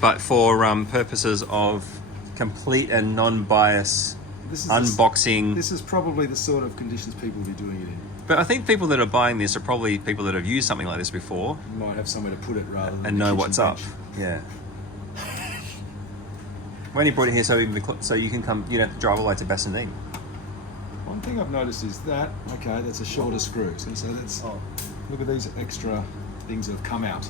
but for purposes of complete and non-bias This is unboxing. This is probably the sort of conditions people will be doing it in. But I think people that are buying this are probably people that have used something like this before You might have somewhere to put it rather than and the know kitchen what's up. bench. Yeah. We only brought it here so you can come. You don't have to drive all the way to Bassendean. One thing I've noticed is that, okay, that's a shorter screw. So that's, look at these extra things that have come out.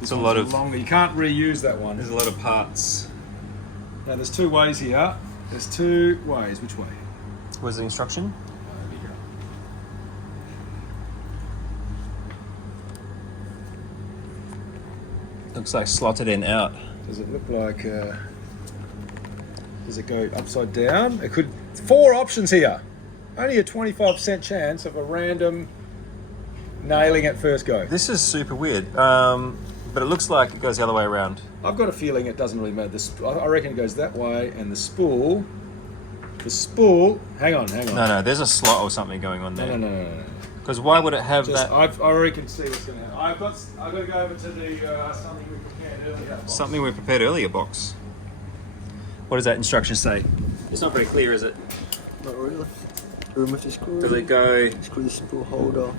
It's a lot of. Longer. You can't reuse that one. There's a lot of parts. Now there's two ways here. There's two ways. Which way? Where's the instruction? There we go. Looks like slotted in out. Does it look like? Does it go upside down? It could. 4 options here. Only a 25% chance of a random nailing at first go. This is super weird, but it looks like it goes the other way around. I've got a feeling it doesn't really matter. I reckon it goes that way, and the spool. Hang on. No, there's a slot or something going on there. No. Because why would it have Just, that? I reckon. See what's going to happen. I've got to go over to the something we prepared earlier. box. Something we prepared earlier box. What does that instruction say? It's not very clear, is it? Not really. Remove the screw. Does it go? Screw the spool holder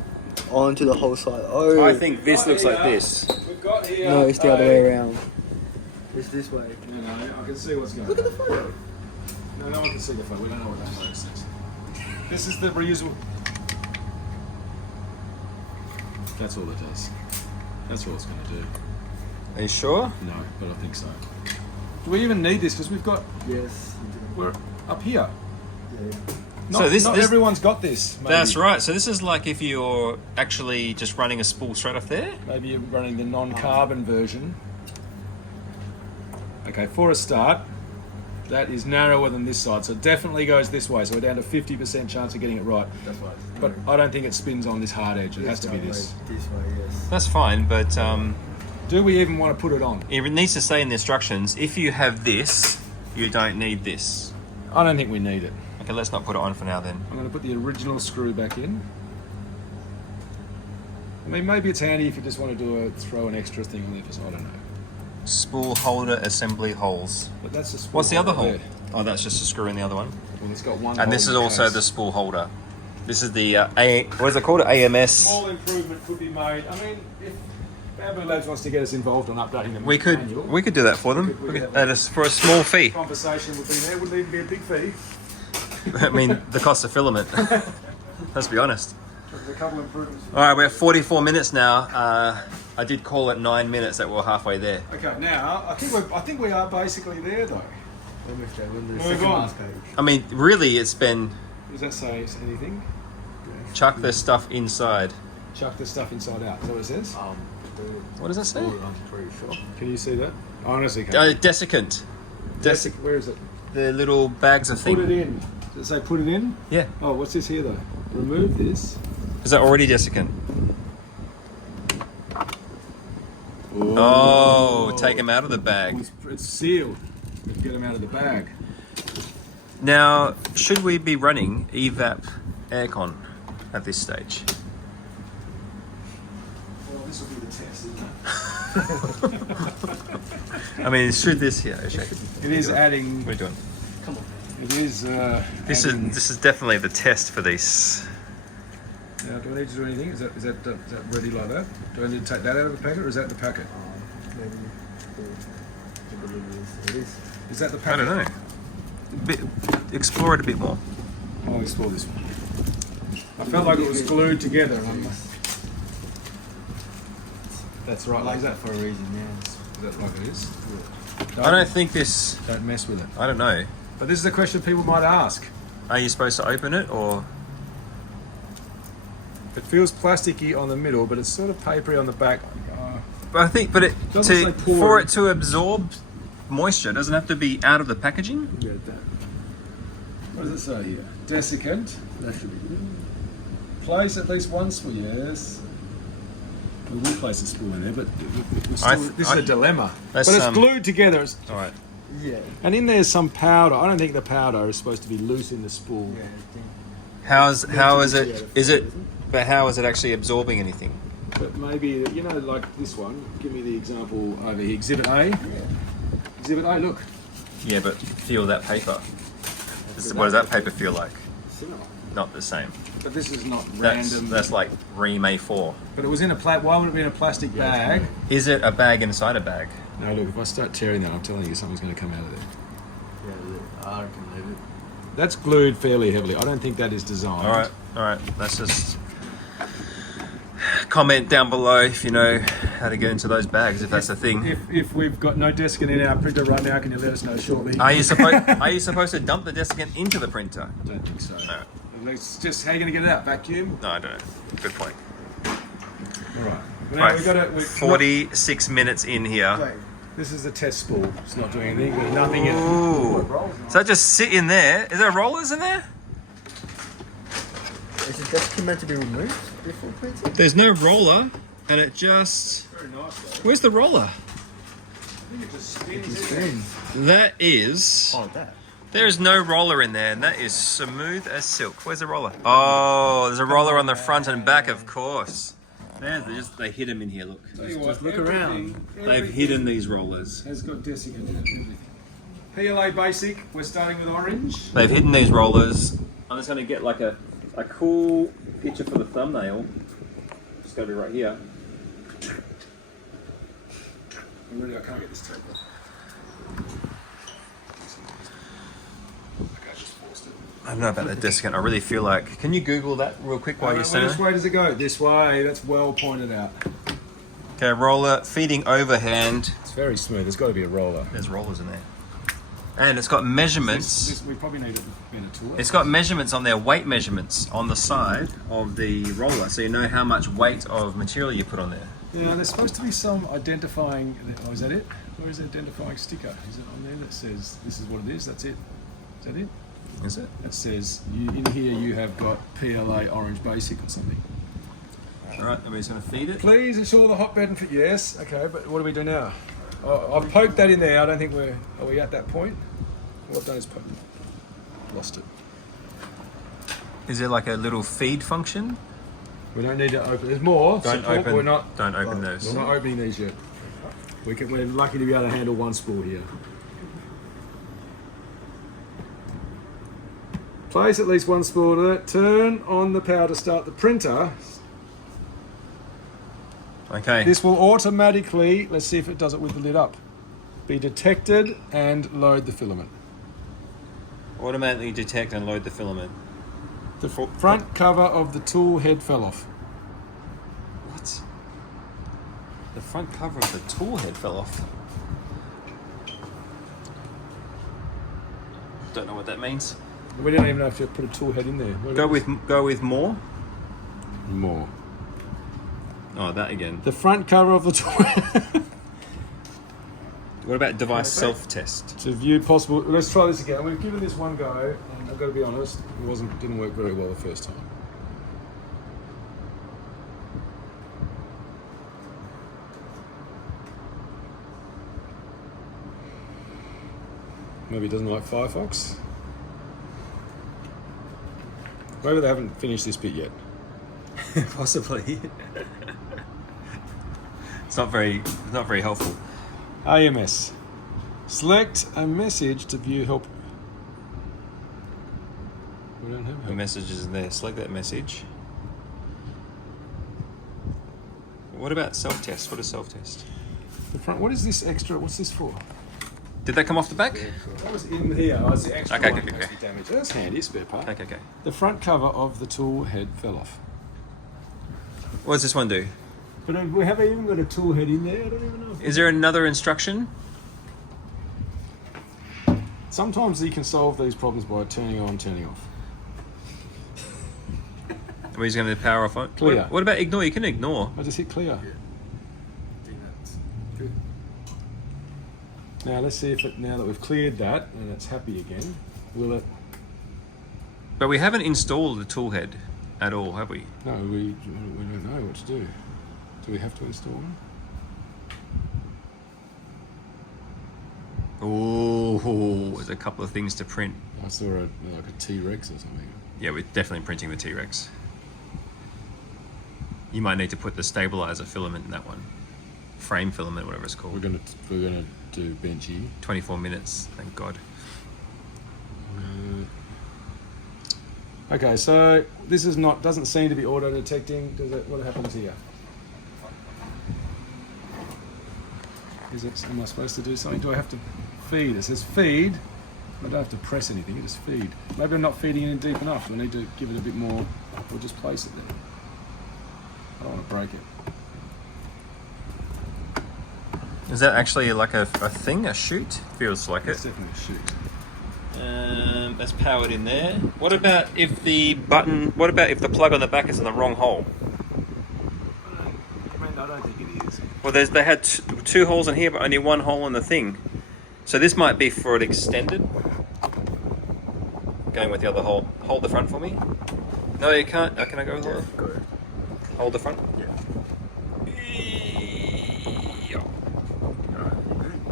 onto the whole side. Oh, I think this looks like this. We've got here. no, it's the other way around. It's this way. No, I can see what's going on. Look at the photo. No one can see the photo. We don't know what that photo says. This is the reusable. That's all it does. That's all it's going to do. Are you sure? No, but I think so. Do we even need this? Because we've got. Yes. We're up here. Yeah. Not, So this- not this- everyone's got this. Maybe. That's right. So this is like if you're actually just running a spool straight off there. Maybe you're running the non-carbon version. Okay, for a start, that is narrower than this side, so it definitely goes this way. So we're down to 50% chance of getting it right. That's right. But I don't think it spins on this hard edge. It has to be this. This way, yes. That's fine, but Do we even want to put it on? it needs to say in the instructions, if you have this, you don't need this. I don't think we need it. Okay, let's not put it on for now then. I'm going to put the original screw back in. I mean, maybe it's handy if you just want to throw an extra thing on there. I don't know. Spool holder assembly holes. But that's the spool What's the other holder hole? there. Oh, that's just a screw in the other one. Well, it's got one. And this is hole in also case. the spool holder. This is the what is it called? AMS. Small improvement could be made. I mean, if Bambu Labs wants to get us involved on updating them, We could do that for them. We could That is for a small fee. conversation would be there. Wouldn't even be a big fee. I mean, the cost of filament. Let's be honest. There's a couple of improvements. All right, we're at 44 minutes now. I did call it 9 minutes that we're halfway there. Okay, now I think we are basically there though. Move on. I mean, really, it's been Does that say anything? chuck the stuff inside. Chuck the stuff inside out. Is that what it says? What does that say? I'm pretty sure. Can you see that? I honestly can't. Desiccant. Where is it? The little bags of Put things. it in. Does it say put it in? Yeah. Oh, what's this here though? Remove this. Is that already desiccant? Oh, take them out of the bag. It's sealed. Get them out of the bag. Now, should we be running evap aircon at this stage? Well, this will be the test, isn't it? I mean, should this here? It is adding. We're doing. It is. This is definitely the test for this. Now, do I need to do anything? Is that ready like that? Do I need to take that out of the packet, or is that the packet? Is that the I packet? don't know. Explore it a bit more. I'll explore this one. I felt like it was glued together. That's right. Like Is that for a reason, yeah. that like it is? I don't think this. Don't mess with it. I don't know. But this is a question people might ask. Are you supposed to open it or? It feels plasticky on the middle, but it's sort of papery on the back. But I think, but Doesn't say pour for it. it to absorb moisture, it doesn't have to be out of the packaging. Get that. What does it say here? Desiccant. That should be good. Place at least one spool. Yes. We will place a spool in there, but this is a dilemma. But it's glued together. All right. Yeah. And in there's some powder. I don't think the powder is supposed to be loose in the spool. Yeah, How is it? Is it? But how is it actually absorbing anything? But maybe, like this one. Give me the example over here. Exhibit A. Exhibit A, look. Yeah, but feel that paper. What does that paper feel like? Similar. Not the same. But this is not That's random. that's like Ream A4. But it was in a why would it be in a plastic bag? Is it a bag inside a bag? No, look, if I start tearing that, I'm telling you something's going to come out of there. Yeah, I reckon leave it. That's glued fairly heavily. I don't think that is designed. All right. That's just comment down below if you know how to get into those bags, if that's the thing. If we've got no desiccant in our printer right now, can you let us know shortly? Are you supposed to dump the desiccant into the printer? I don't think so. No. It's just how are you going to get it out? Vacuum? No, I don't know. Good point. All right. Well, Right, we got it. 46 minutes in here. Wait, This is the test spool. It's not doing anything. There's nothing in it. Ooh. Does that just sit in there? Is there rollers in there? is the desiccant meant to be removed before printing? There's no roller, and it just... Very nice though. Where's the roller? I think it just spins in. That is... Oh, that. There is no roller in there, and that is smooth as silk. Where's the roller? Oh, there's a roller on the front and back, of course. They hid them in here, look. Tell you what, Just look around. They've hidden these rollers. Has got desiccant in it. Everything. PLA basic. We're starting with orange. They've hidden these rollers. I'm just going to get like a cool picture for the thumbnail. It's going to be right here. Really, I can't get this tape off. Okay, I just forced it. I don't know about the desiccant. I really feel like... Can you Google that real quick while you're Which standing there? way does it go? This way. That's well pointed out. Okay, roller, feeding overhand. It's very smooth. There's got to be a roller. There's rollers in there. And it's got measurements. We probably need a minute to it. It's got measurements on there, weight measurements on the side of the roller, so you know how much weight of material you put on there. Yeah, there's supposed to be some identifying. Oh, is that it? Where is the identifying sticker? Is it on there that says this is what it is? That's it. Is that it? Is it? It says in here you have got PLA Orange Basic or something. All right, everybody's going to feed it. Please ensure the hot bed and fit. Yes. Okay, but what do we do now? Oh, I've poked that in there. I don't think are we at that point? All I've done is poke. Lost it. Is there like a little feed function? We don't need to open. There's more. Don't Support, open. We're not. Don't open those. We're not opening these yet. We're lucky to be able to handle one spool here. Place at least one spool to that. Turn on the power to start the printer. Okay. This will automatically, let's see if it does it with the lid up, be detected and load the filament. Automatically detect and load the filament. The front cover of the tool head fell off. What? The front cover of the tool head fell off. Don't know what that means. We don't even know if you put a tool head in there. Go with more. More. Oh, that again. The front cover of the tool. What about device self-test? To view possible. Let's try this again. We've given this one go, and I've got to be honest, it didn't work very well the first time. Maybe he doesn't like Firefox. Maybe they haven't finished this bit yet. Possibly. It's not very helpful. AMS. Select a message to view help. We don't have The help. message is there. Select that message. What about self-test? What is self-test? The front. What is this extra? What's this for? Did that come off the back? That was in here. Oh, it's the extra Okay, one okay, that okay. actually damaged. That's handy, spare part. Okay. The front cover of the tool head fell off. What does this one do? But we haven't even got a tool head in there. I don't even know. Is there another instruction? Sometimes you can solve these problems by turning on, turning off. Or he's going to power off on? Clear. What about ignore? You can ignore. I just hit clear. Good. Now let's see if now that we've cleared that and it's happy again, will it? But we haven't installed the tool head at all, have we? No, we don't know what to do. Do we have to install them? Oh, there's a couple of things to print. I saw like a T-Rex or something. Yeah, we're definitely printing the T-Rex. You might need to put the stabilizer filament in that one. Frame filament, whatever it's called. We're gonna do Benchy. 24 minutes, thank God. Okay, so this is doesn't seem to be auto detecting. What happens here? Am I supposed to do something? Do I have to feed? It says feed. I don't have to press anything, you just feed. Maybe I'm not feeding it in deep enough. Do I need to give it a bit more, or just place it there? I don't want to break it. Is that actually like a thing, a chute? Feels like It's it. definitely a shoot. That's powered in there. What about if the plug on the back is in the wrong hole? I don't think it is. Well, they had two holes in here, but only one hole in the thing. So this might be for it extended. Going with the other hole. Hold the front for me. No, you can't. Can I go with it? Go ahead. Hold the front. Yeah.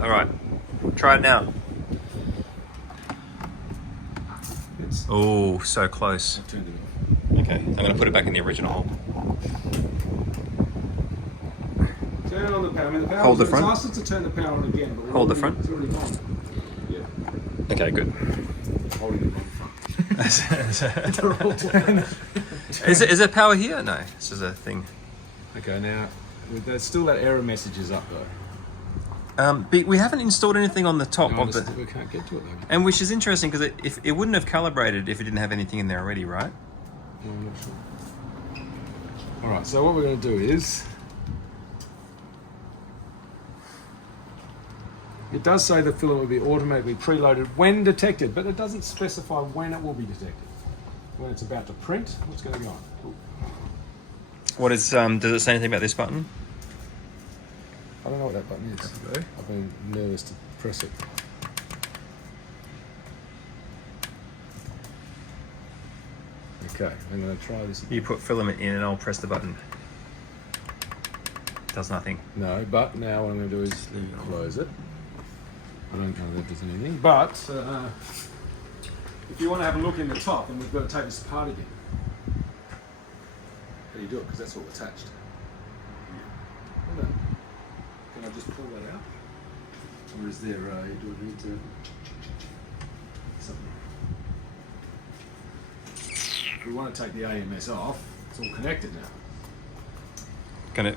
All right. Try it now. Oh, so close. I turned it Okay, I'm going to put it back in the original hole. off. Turn on the power. I mean, the power. Hold the It's front. asked us to turn the power on again, but Hold the front. It's already gone. Yeah. Okay, good. Holding it on the front. They're all turning. Is there power here? No, this is a thing. Okay, now there's still that error message is up though. But we haven't installed anything on the top No, of the... we can't get to it though. And which is interesting because it wouldn't have calibrated if it didn't have anything in there already, right? No, I'm not sure. All right, so what we're going to do is, it does say the filament will be automatically preloaded when detected, but it doesn't specify when it will be detected. When it's about to print, what's going on? What is, does it say anything about this button? I don't know what that button is. I've been nervous to press it. Okay, I'm going to try this. You put filament in and I'll press the button. Does nothing. No, but now what I'm going to do is close it. I don't know that does anything, but if you want to have a look in the top, then we've got to take this apart again. How do you do it? Because that's all attached. Can I just pull that out? Or is there, do I need to... something? If we want to take the AMS off, it's all connected now.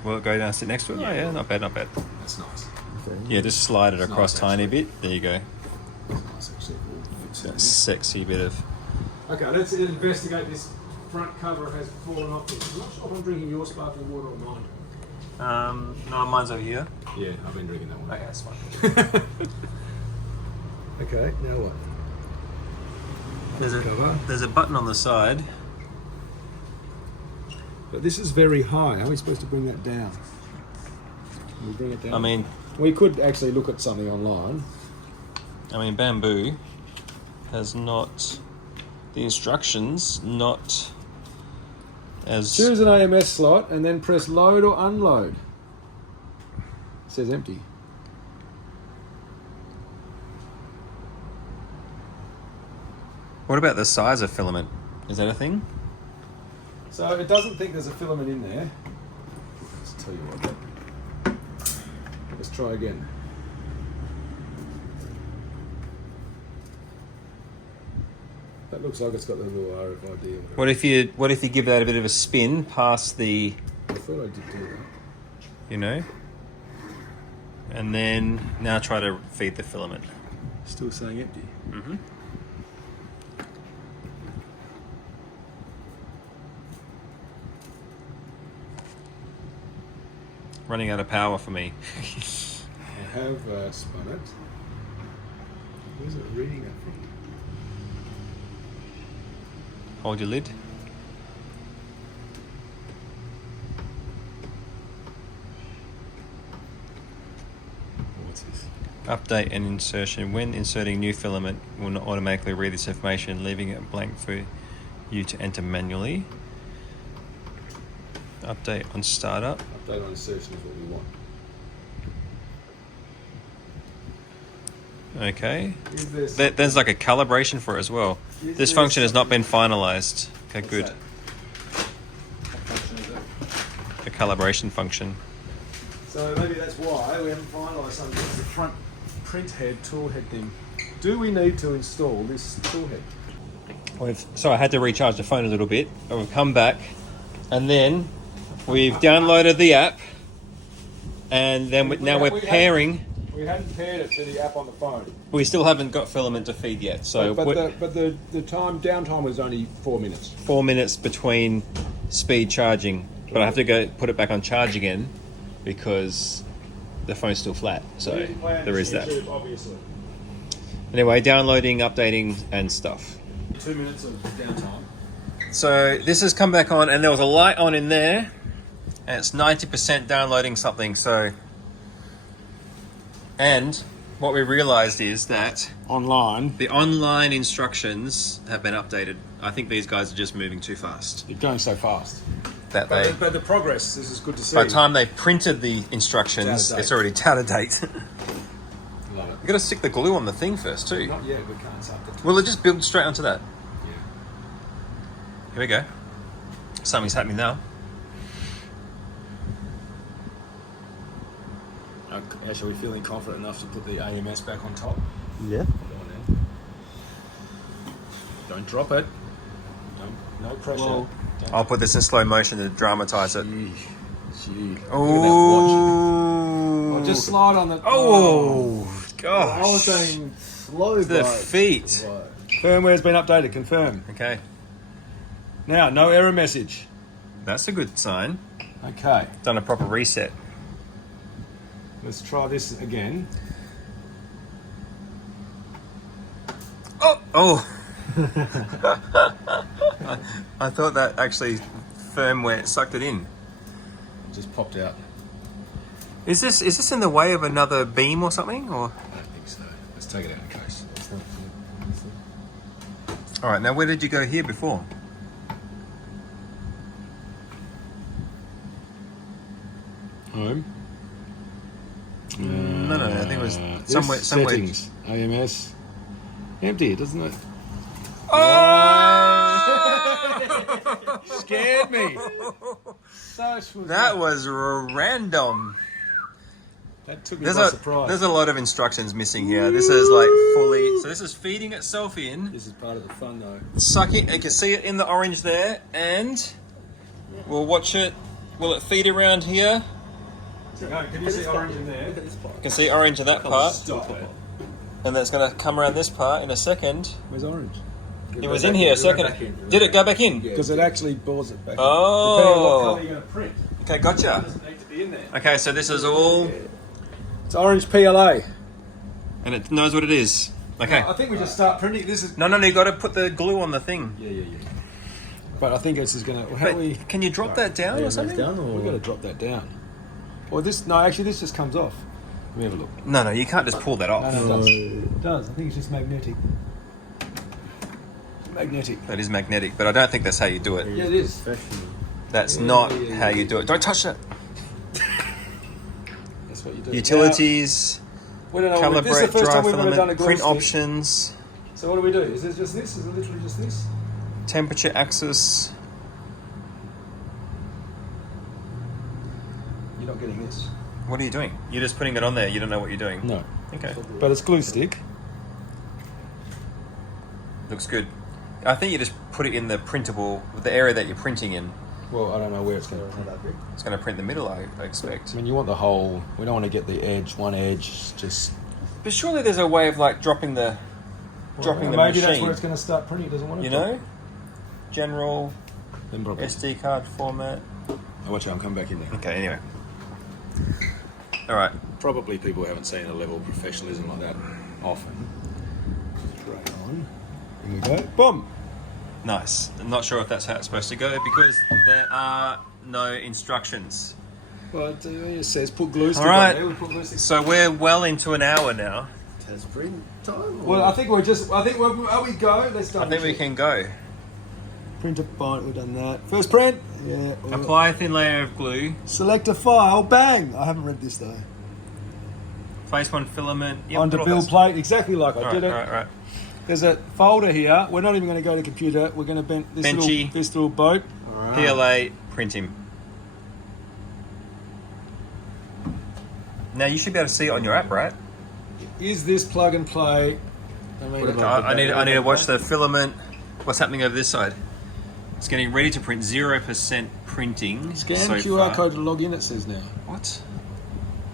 Will it go down and sit next to it? Yeah. Oh yeah, not bad, not bad. That's nice. Yeah, just slide it It's across nice, tiny actually. bit. There you go. That's nice actually. It all fits sexy bit of. Okay, let's investigate this front cover. Has fallen off. I'm not sure if I'm drinking your sparkling water or mine. No, mine's over here. Yeah, I've been drinking that one. Okay, that's fine. Okay, now what? Cover. There's a button on the side. But this is very high. How are we supposed to bring that down? Can we bring it down? I mean, we could actually look at something online. Bambu has not the instructions not as. Choose an AMS slot and then press load or unload. It says empty. What about the size of filament? Is that a thing? So it doesn't think there's a filament in there. Let's tell you what. Let's try again. That looks like it's got the little RFID. Or whatever. What if you give that a bit of a spin past the, I thought I did do that. you know, and then now try to feed the filament. Still saying empty. Mm-hmm. Running out of power for me. I have spun it. Where's it reading that from? Hold your lid. What's this? Update and insertion. When inserting new filament, will not automatically read this information, leaving it blank for you to enter manually. Update on startup. Update on insertion is what we want. Okay. Is there There's like a calibration for it as well. Is This there function has not been finalized. Okay, What's good. that? What function is it? The calibration function. So maybe that's why we haven't finalised something. It's the front print head, tool head thing. Do we need to install this tool head? So I had to recharge the phone a little bit, but we've come back, and then we've downloaded the app, and then now we're pairing. We hadn't paired it to the app on the phone. We still haven't got filament to feed yet, so But the downtime was only 4 minutes. 4 minutes between speed charging, but I have to go put it back on charge again because the phone's still flat. So there is that. YouTube, obviously. Anyway, downloading, updating, and stuff. 2 minutes of downtime. So this has come back on, and there was a light on in there, and it's 90% downloading something. So, and what we realized is that Online. the online instructions have been updated. I think these guys are just moving too fast. You're going so fast. That they, But the progress, this is good to see. by the time they printed the instructions, It's out of date. it's already out of date. Love it. You've got to stick the glue on the thing first too. Not yet, we can't start the Will it just build straight onto that? Yeah. Here we go. Something's happening now. Ash, are we feeling confident enough to put the AMS back on top? Yeah. Don't drop it. No pressure. Well, I'll put this in slow motion to dramatize it. Gee. Oh, Oh, just slide on the. oh, I was gosh. saying slow, The but feet. Firmware's been updated, confirm. Okay, Now, no error message. that's a good sign. Okay, Done a proper reset. let's try this again. Oh. I thought that actually firmware sucked it in. Just popped out. Is this in the way of another beam or something? Or I don't think so. Let's take it out of the case. all right, now where did you go here before? Home. No, I think it was somewhere. Settings. AMS. Empty, doesn't it? Oh! Scared me. That was random. That took me by surprise. There's a lot of instructions missing here. This is like fully. So this is feeding itself in. This is part of the fun, though. Suck it. You can see it in the orange there, and we'll watch it. Will it feed around here? Can you see orange in there? You can see orange in that part. Stop it. And then it's going to come around this part in a second. Where's orange? It was in here a second. Did it go back in? Because it actually bores it back. Oh. Depending on what colour you're going to print. Okay, gotcha. It doesn't need to be in there. Okay, so this is all... It's orange PLA. And it knows what it is. Okay. I think we just start printing. This is. No, you got to put the glue on the thing. Yeah. But I think this is going to. How do we? Can you drop that down or something? We've got to drop that down. Or this? No, actually, this just comes off. Let me have a look. No, you can't just pull that off. No, it does. It does. I think it's just magnetic. Magnetic. That is magnetic, but I don't think that's how you do it. Yeah, it is. That's not how you do it. Don't touch that. That's what you do. Utilities, We don't know. This is the calibrate, first time dry we've ever done a filament, glue print stick. options, So what do we do? Is it just this? Is it literally just this? temperature axis. You're not getting this. What are you doing? You're just putting it on there. You don't know what you're doing. No. Okay. But it's glue stick. Looks good. I think you just put it in the printable, the area that you're printing in. Well, I don't know where it's going to print. It's going to print the middle, I expect. I mean, you want the whole. We don't want to get the edge. One edge, just. But surely there's a way of like dropping the Maybe machine. that's where it's going to start printing. It doesn't want it. You know, general Then probably. SD card format. Oh, watch out! I'm coming back in there. Okay. Anyway. All right. Probably people haven't seen a level of professionalism like that often. Straight on. Here we go. Boom. Nice. I'm not sure if that's how it's supposed to go because there are no instructions. Well, it says put glue stick All right. on there. We put glue stick. So we're well into an hour now. Test print time. Well, I think we're just. I think where we go. Let's start. I think we can go. Print a bind. We've done that. First print. Yeah. Apply a thin layer of glue. Select a file. Bang. I haven't read this though. Place one filament. Yep, Onto put all build those- plate. Exactly like I All did it. right. There's a folder here. We're not even going to go to computer. We're going to bend Benchy. this little boat. PLA, print him. Now you should be able to see it on your app, right? Is this plug and play? I mean, I need to watch the filament. What's happening over this side? It's getting ready to print 0% printing. scan so QR far. code to log in. It says now. What?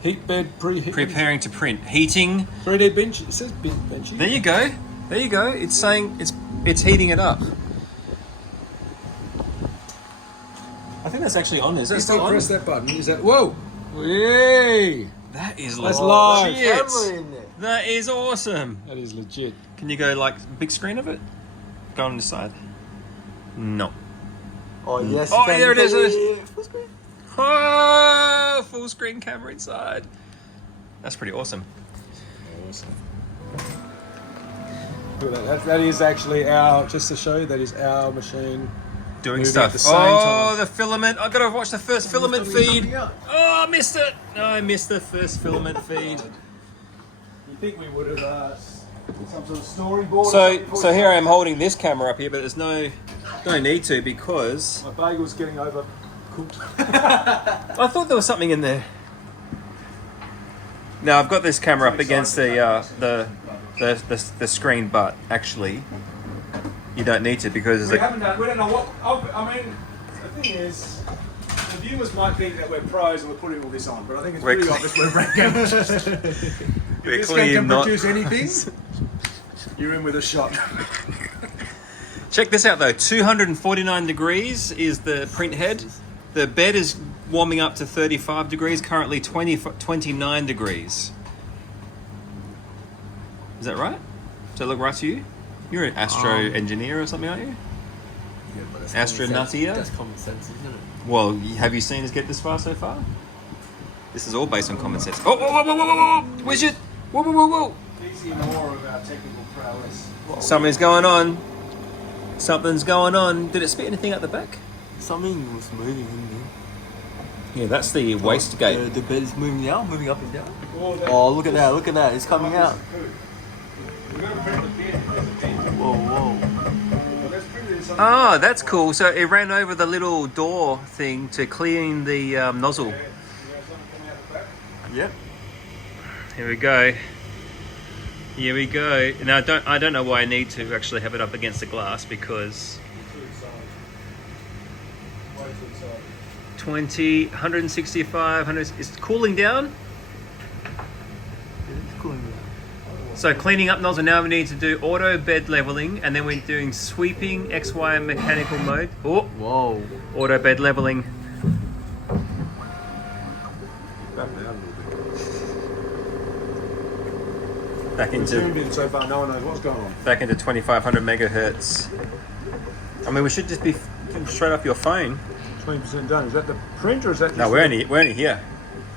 Heat bed preheat. Preparing to print. Heating. 3D bench. It says Benchy. There you go. There you go. It's saying it's heating it up. I think that's actually on. Is that still on? Press that button. Is that? Whoa! Yay! That is That's live. legit. Camera in there. That is awesome. That is legit. Can you go like big screen of it? Go on the side. No. Oh yes. Oh, you can. there it is. Yeah, full screen. Oh, full screen camera inside. That's pretty awesome. Awesome. Look at that. That is actually our. Just to show you, that is our machine. Doing Moving stuff. at the same Oh, time. the filament. I've got to watch the first filament feed. Coming out. Oh, I missed it. No, I missed the first filament feed. You think we would have some sort of storyboard? or something before So we here I start? am holding this camera up here, but there's no need to because My bagel's getting overcooked. I thought there was something in there. Now I've got this camera up against the screen, but actually you don't need to because We there's haven't done. We don't know what. I mean, the thing is, the viewers might think that we're pros and we're putting all this on, but I think it's We're pretty cle- obvious we're amateurs. we're If this clearly can not. produce anything, you're in with a shot. Check this out though. 249 degrees is the print head. The bed is warming up to 35 degrees. Currently 29 degrees. Is that right? Does that look right to you? You're an astro engineer or something, aren't you? Yeah, but that's Astro common sense. Nuttier? That's common sense, isn't it? Well, have you seen us get this far so far? This is all based on common sense. Oh, whoa, whoa, whoa, whoa, whoa, whoa! Widget! Whoa, whoa, whoa, whoa! Please see more of our technical prowess. Something's going on. Something's going on. Did it spit anything out the back? Something was moving in there. Yeah, that's the waste gate. The bed is moving now, moving up and down. Oh, Oh, look at that! Look at that! It's coming out. We're going to print the bin. There's a bin. Whoa, whoa! Let's print it in some. Oh, that's cool. So it ran over the little door thing to clean the nozzle. Yeah, something coming out the back. Yep. Here we go. Here we go. Now, I don't know why I need to actually have it up against the glass because Too excited. Way too excited. 20, 165, 100. It's cooling down. It's cooling down. So cleaning up nozzle, now we need to do auto bed leveling, and then we're doing sweeping XY mechanical mode. Oh, Whoa. auto bed leveling. Back down a little bit. Back Zoomed into in so far, no one knows what's going on. 2500 megahertz. I mean, we should just be straight off your phone. 20% done. Is that the print or is that? No, we're only here.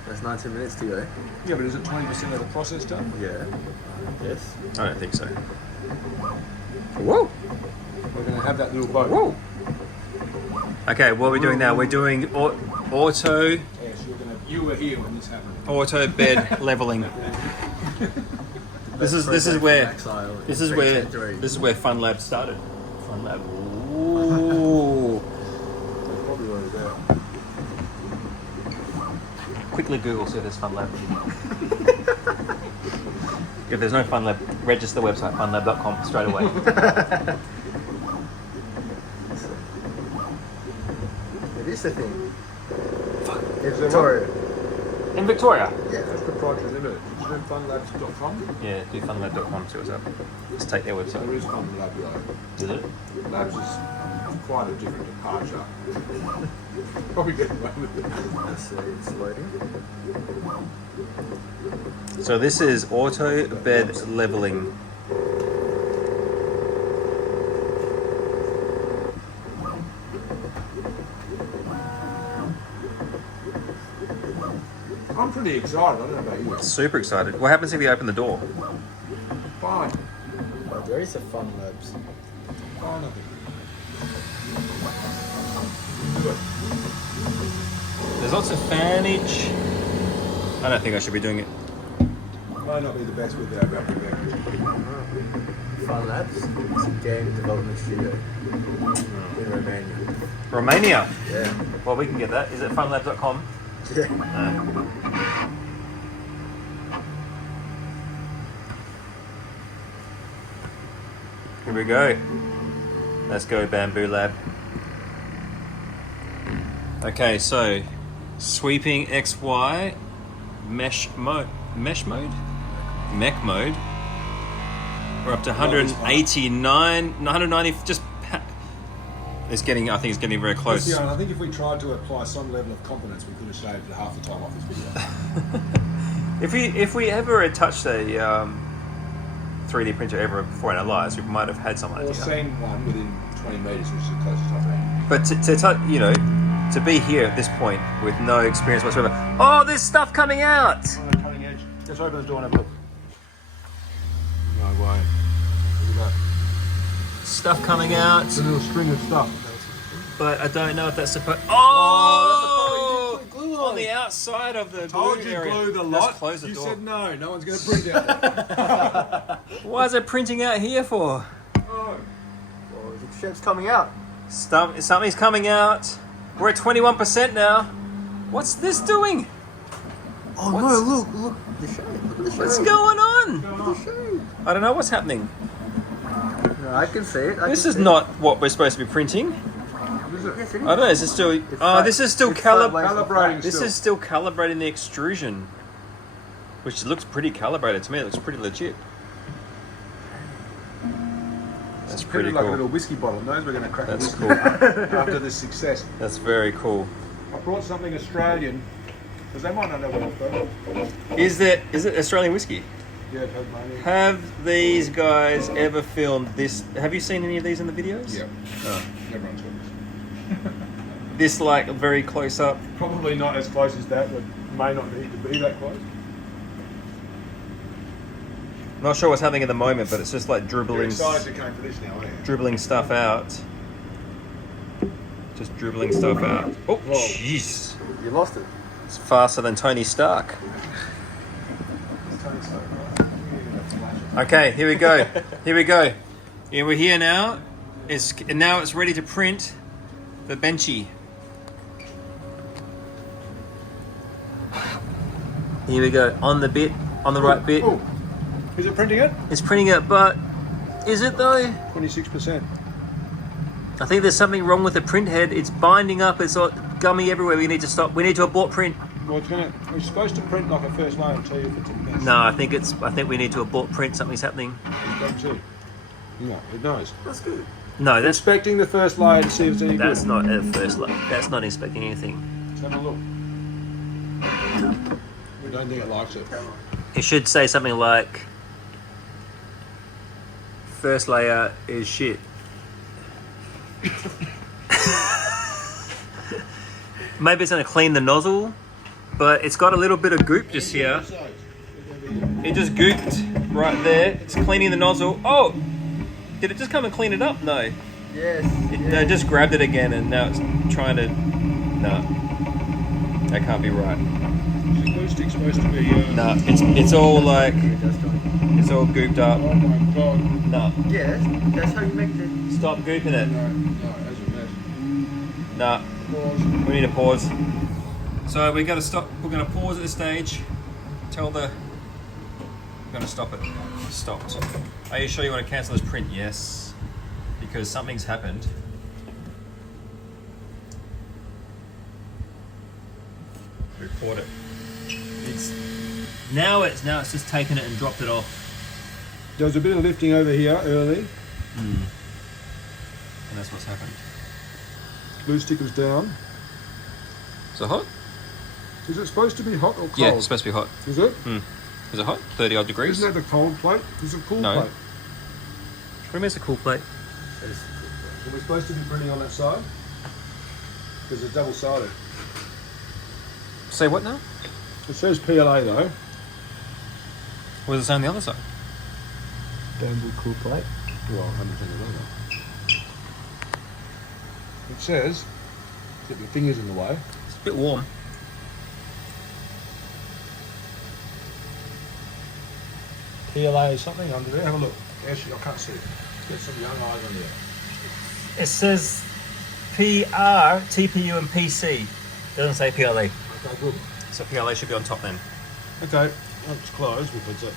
That's 19 minutes to go. Yeah, but is it 20% of the process done? Yeah. Yes. I don't think so. Whoa! We're going to have that little boat. Whoa! Okay, what are we doing now? We're doing auto Yes, you were here when this happened. bed leveling. This is where Fun Lab started. Fun Lab. Ooh. That's probably where it's at. Quickly Google see if there's Fun Lab. If there's no Fun Lab, register the website funlab.com straight away. It is the thing. Is there Victoria. In Victoria. Yeah. That's proprietary limited. Did you do funlabs.com? Yeah, do funlab.com, see what's up. Let's take their There website. is Fun Lab though. Is it? Labs is quite a different departure. Probably getting away with it. Let's see, it's loading. So this is auto bed leveling. I'm pretty excited. I don't know about you. Super excited. What happens if you open the door? Fine. Oh, there is a Fun Labs. Fine, I think. Do it. There's lots of fanage. I don't think I should be doing it. Might not be the best with our graphic there. Fun Labs. It's a game development studio in Romania. Romania. Yeah. Well, we can get that. Is it funlab.com? Yeah. Here we go. Let's go, Bambu Lab. Okay, so sweeping XY mech mode. Mech mode. We're up to 189, 190. Just it's getting. I think it's getting very close. I think if we tried to apply some level of confidence, we could have shaved half the time off this video. If we ever had touched a 3D printer ever before in our lives, we might have had some idea. Or seen one within 20 metres, which is the closest I've been. But to be here at this point with no experience whatsoever. Oh, there's stuff coming out. On the cutting edge. Just open the door and have a look. No way. Look at that. Stuff coming out. It's a little string of stuff. But I don't know if that's supposed. Oh, Oh! that's the part you put glue On the outside of the Told glue you area. glue the Let's lot. close the You door. said no. No one's going to print out. Why is it printing out here for? Oh. Well, the shap's coming out. Something's coming out. We're at 21% now. What's this doing? Oh What's- no, look the shape. Look at the shape. What's going on? Look at the shape. I don't know what's happening. No, I can see it. This is not what we're supposed to be printing. Is it? Yes, it is. I don't know. Is it still? flat. This is still It's sideways. Calibrating This still. is still calibrating the extrusion, which looks pretty calibrated to me. It looks pretty legit. That's pretty Pretty like a little cool. whiskey bottle. Knows we're going to crack a That's whiskey cool. after this success. That's very cool. I brought something Australian because they might not know what I've got. Is it Australian whiskey? Yeah, Tasmania. Have these guys ever filmed this? Have you seen any of these in the videos? Yeah, Oh. everyone's got this. This like very close up. Probably not as close as that, but may not need to be that close. Not sure what's happening at the moment, but it's just like You're dribbling excited to come for this now, aren't you? dribbling stuff out. Just dribbling stuff out. Oh, Whoa. jeez. You lost it. It's faster than Tony Stark. Okay, here we go. Here we go. Yeah, we're here now. Now it's ready to print the Benchy. Here we go. On the bit, on the right bit. Oh, is it printing it? It's printing it, but is it though? 26%. I think there's something wrong with the print head. It's binding up. It's all gummy everywhere. We need to stop. We need to abort print. Well, it's supposed to print like a first layer and tell you if it's a mess. No, I think we need to abort print. Something's happening. Benchy. No, it knows. That's good. No, that's Inspecting the first layer to see if it's any that's good. not at first. That's not inspecting anything. Let's have a look. We don't think it likes it. It should say something like, "First layer is shit." Maybe it's going to clean the nozzle, but it's got a little bit of goop just here. It just gooped right there. It's cleaning the nozzle. Oh, did it just come and clean it up? No. Yes. It just grabbed it again and now it's trying to... No. That can't be right. Is the glue stick supposed to be... No, it's all like... That's right. It's all gooped up. Oh my god. No. Yes, that's how you make the. Stop gooping it. No, that's a mess. No. Pause. We need to pause. So we got to stop. We're going to pause at this stage. Tell the. We're going to stop it. Stopped. Are you sure you want to cancel this print? Yes. Because something's happened. Record it. It's just taken it and dropped it off. There was a bit of lifting over here early. And that's what's happened. Glue stick was down. Is it hot? Is it supposed to be hot or cold? Yeah, it's supposed to be hot. Is it? Is it hot? 30 odd degrees? Isn't that the cold plate? Is it cool No. plate? What do you mean it's a cool plate? Are we supposed to be printing on that side? Because it's double-sided. Say what now? It says PLA though. What does it say on the other side? Bamboo cool plate. Well, I haven't seen it either. It says that the finger's in the way. It's a bit warm. PLA is something under there. Have a look. Actually, I can't see it. Get some young eyes under there. It says PR, TPU and PC. It doesn't say PLA. Okay, good. So PLA should be on top then. Okay, it's closed. We'll put it.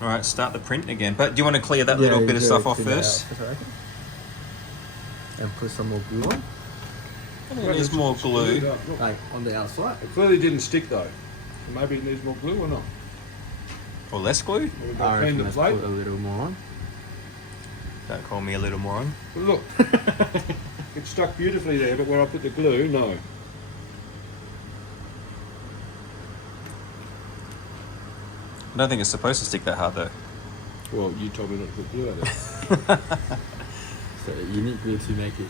Alright, start the print again. But do you want to clear that little bit of stuff off first? And put some more glue on. I think it needs more glue. Look, Like on the outside. it clearly didn't stick though. Maybe it needs more glue or not. Or less glue? We've I got to clean reckon the let's plate. put a little more on. Don't call me a little moron. But look, it's stuck beautifully there, but where I put the glue, no. I don't think it's supposed to stick that hard though. Well, you told me not to put glue out there. So you need glue to make it.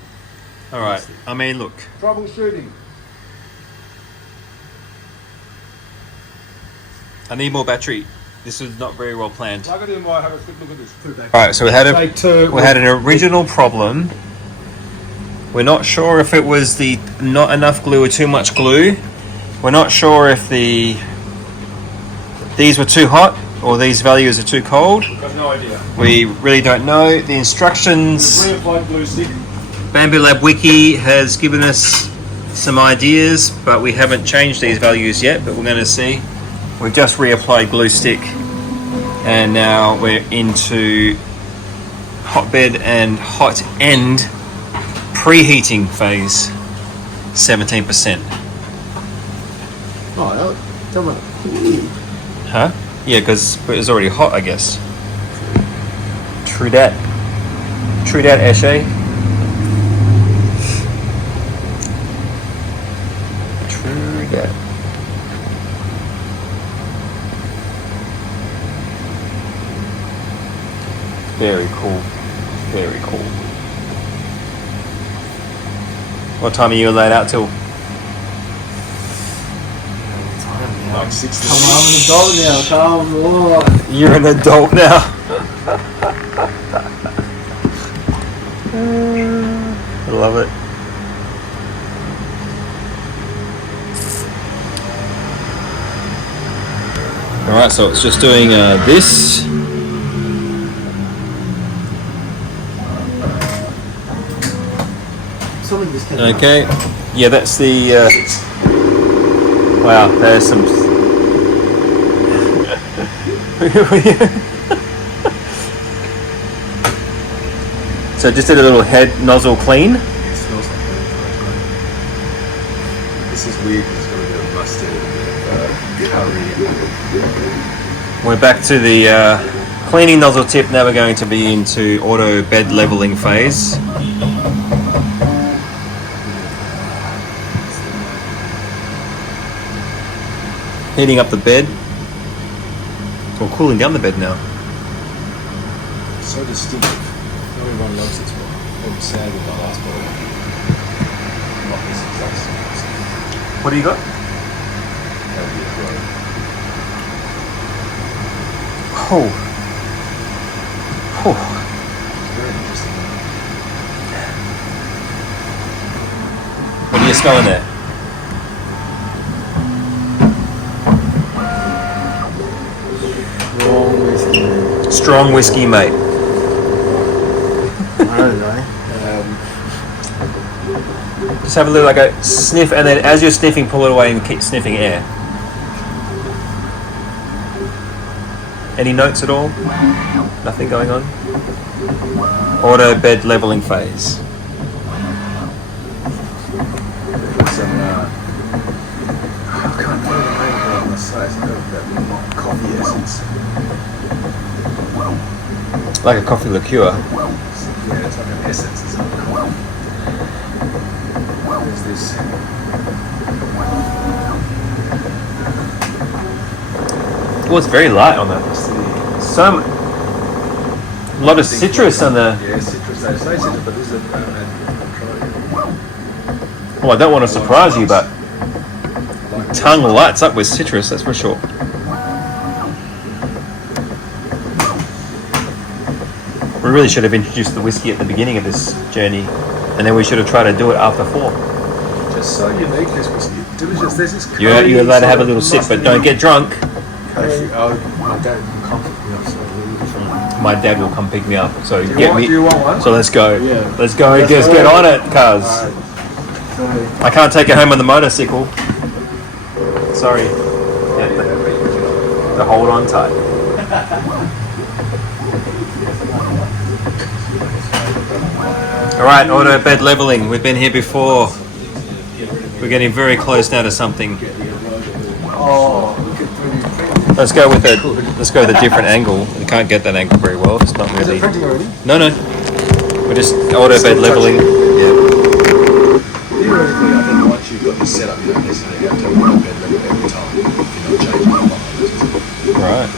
Alright, I mean look. Troubleshooting. I need more battery. This was not very well planned. Plug it in while I have a quick look at this. Put it back. Alright, so we Take two. had an original problem. We're not sure if it was the not enough glue or too much glue. We're not sure if these were too hot or these values are too cold. I've got no idea. We really don't know. The instructions, Reapplied glue stick. Bambu Lab Wiki has given us some ideas, but we haven't changed these values yet, but we're going to see. We've just reapplied glue stick and now we're into hotbed and hot end preheating phase, 17%. Oh, come on. Huh? Yeah, because it was already hot, I guess. True that. True that, Eshe. True that. Very cool. Very cool. What time are you laid out till? Like 6 Come on, I'm an adult now. Come on. You're an adult now. I love it. Alright, so it's just doing this. Something just came out. Okay. Yeah, that's the... wow, there's some... So just did a little head nozzle clean. It smells like weird. It's got a bit of mustard, curry. We're back to the cleaning nozzle tip. Now we're going to be into auto bed leveling phase. Heating up the bed, or cooling down the bed now. So distinctive. Not everyone loves this one. I'm sad with my last bottle. Not this exact same. What do you got? That'd be a pro. Oh. Oh. Very interesting. What are you smelling there? Strong whiskey, mate. I don't know. Just have a little, like a sniff, and then as you're sniffing, pull it away and keep sniffing air. Any notes at all? Nothing going on? Auto bed leveling phase. Some, I can't find the name of it on the site. It's got that coffee essence. Like a coffee liqueur. Yeah, it's like an essence. It's not coffee. There's this. Oh, it's very light on that. So, a lot of citrus on the. Yeah, citrus. They say citrus, but this is Oh, I don't want to surprise you, but tongue lights up with citrus, that's for sure. We really should have introduced the whiskey at the beginning of this journey, and then we should have tried to do it after 4. just so unique, this whiskey. Delicious. There's this You're allowed to have a little sip, but don't get drunk. Oh, my dad can't pick me up, so we'll be fine. My dad will come pick me up. So Do get me. you want one? So let's go. Yeah. Let's go. Let's Just go. get on it, cuz. Alright. So, I can't take it home on the motorcycle. Sorry. To hold on tight. Alright, auto bed leveling. We've been here before. We're getting very close now to something. oh, look at Let's go with a different angle. We can't get that angle very well. It's not Is it really. printing already? No. We're just auto bed leveling. Theoretically, I think once you've got this set up, you don't necessarily have to have a bed level every time if you're not changing the bottom. Right.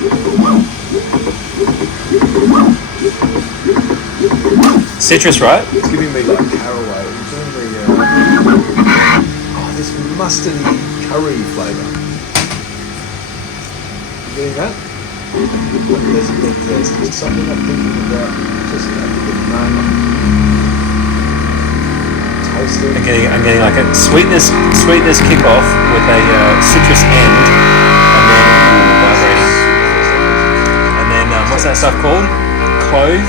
Citrus, right? It's giving me like caraway. It's giving me this mustardy curry flavour. You getting that? There's something I'm thinking about. Just a bit of name. Taste it. I'm getting like a sweetness kick off with a citrus end, and then vibrating. And then what's that stuff called? Clove.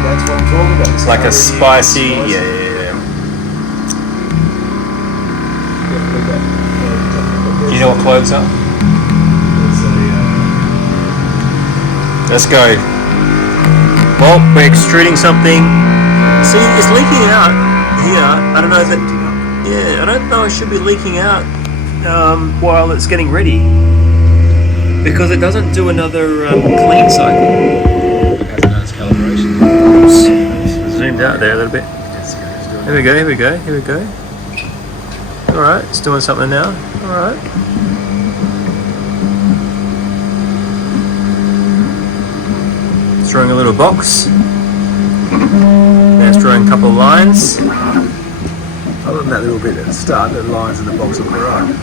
That's what I'm talking about. It's Like a curry, spicy. Yeah. Definitely that. Do you know what cloves are? It's Let's go. Well, we're extruding something. See, it's leaking out here. I don't know if it. Yeah, I don't know. It should be leaking out while it's getting ready because it doesn't do another clean cycle. it has done its calibration. Oops. Zoomed out there a little bit. Here we go. All right, it's doing something now. All right. It's drawing a little box. Now it's drawing a couple of lines. Other than that little bit at the start, the lines in the box look alright.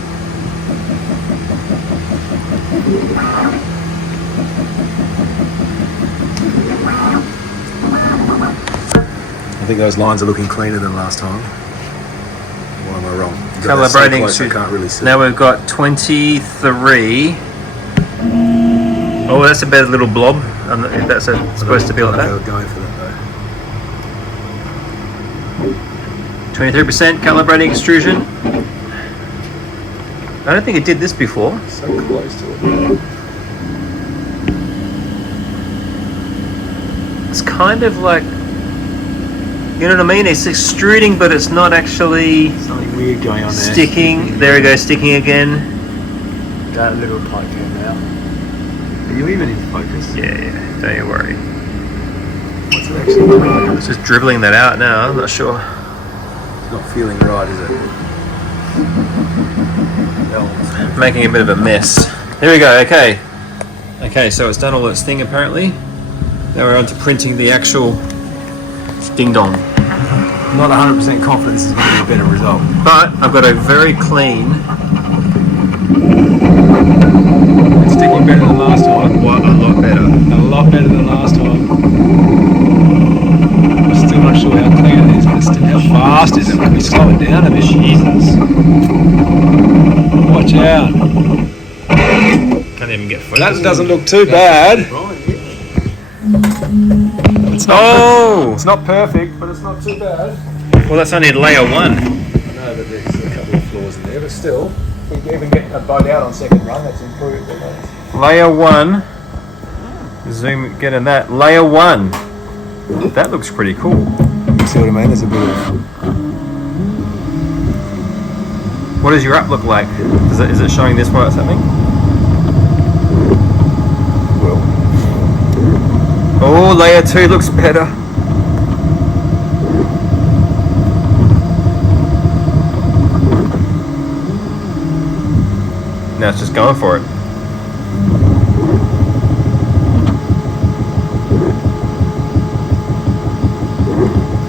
I think those lines are looking cleaner than last time. Why am I wrong? Calibrating. So close, I can't really see. Now we've got 23. Oh, that's a better little blob. I don't know if that's supposed to be like They that. were going for that 23% calibrating extrusion. I don't think it did this before. though. So close to it. It's kind of like You know what I mean? It's extruding, but it's not actually Something weird going on there. sticking. There we go, sticking again. That little pipe came out. Are you even in focus? Yeah, don't you worry. What's it actually doing? It's just dribbling that out now, I'm not sure. It's not feeling right, is it? Making a bit of a mess. Here we go, okay. Okay, so it's done all its thing apparently. Now we're on to printing the actual ding dong. I'm not 100% confident this is going to be a better result. But I've got a very clean, It's sticking better than last time. what, a lot better. A lot better than last time. I'm still not sure how clean it is, but still, how fast is it? Can we slow it down a bit? Jesus. Watch out. Can't even get focus. That doesn't look too bad. It's not, it's not perfect, but it's not too bad. Well, that's only layer 1. I know that there's a couple of flaws in there, but still, we can even get a boat out on second run. That's improved. Layer 1. Zoom, get in that. Layer 1. That looks pretty cool. You see what I mean? There's a bit of... What does your app look like? Is it showing this while it's happening? Well, Oh, layer 2 looks better. Now it's just going for it.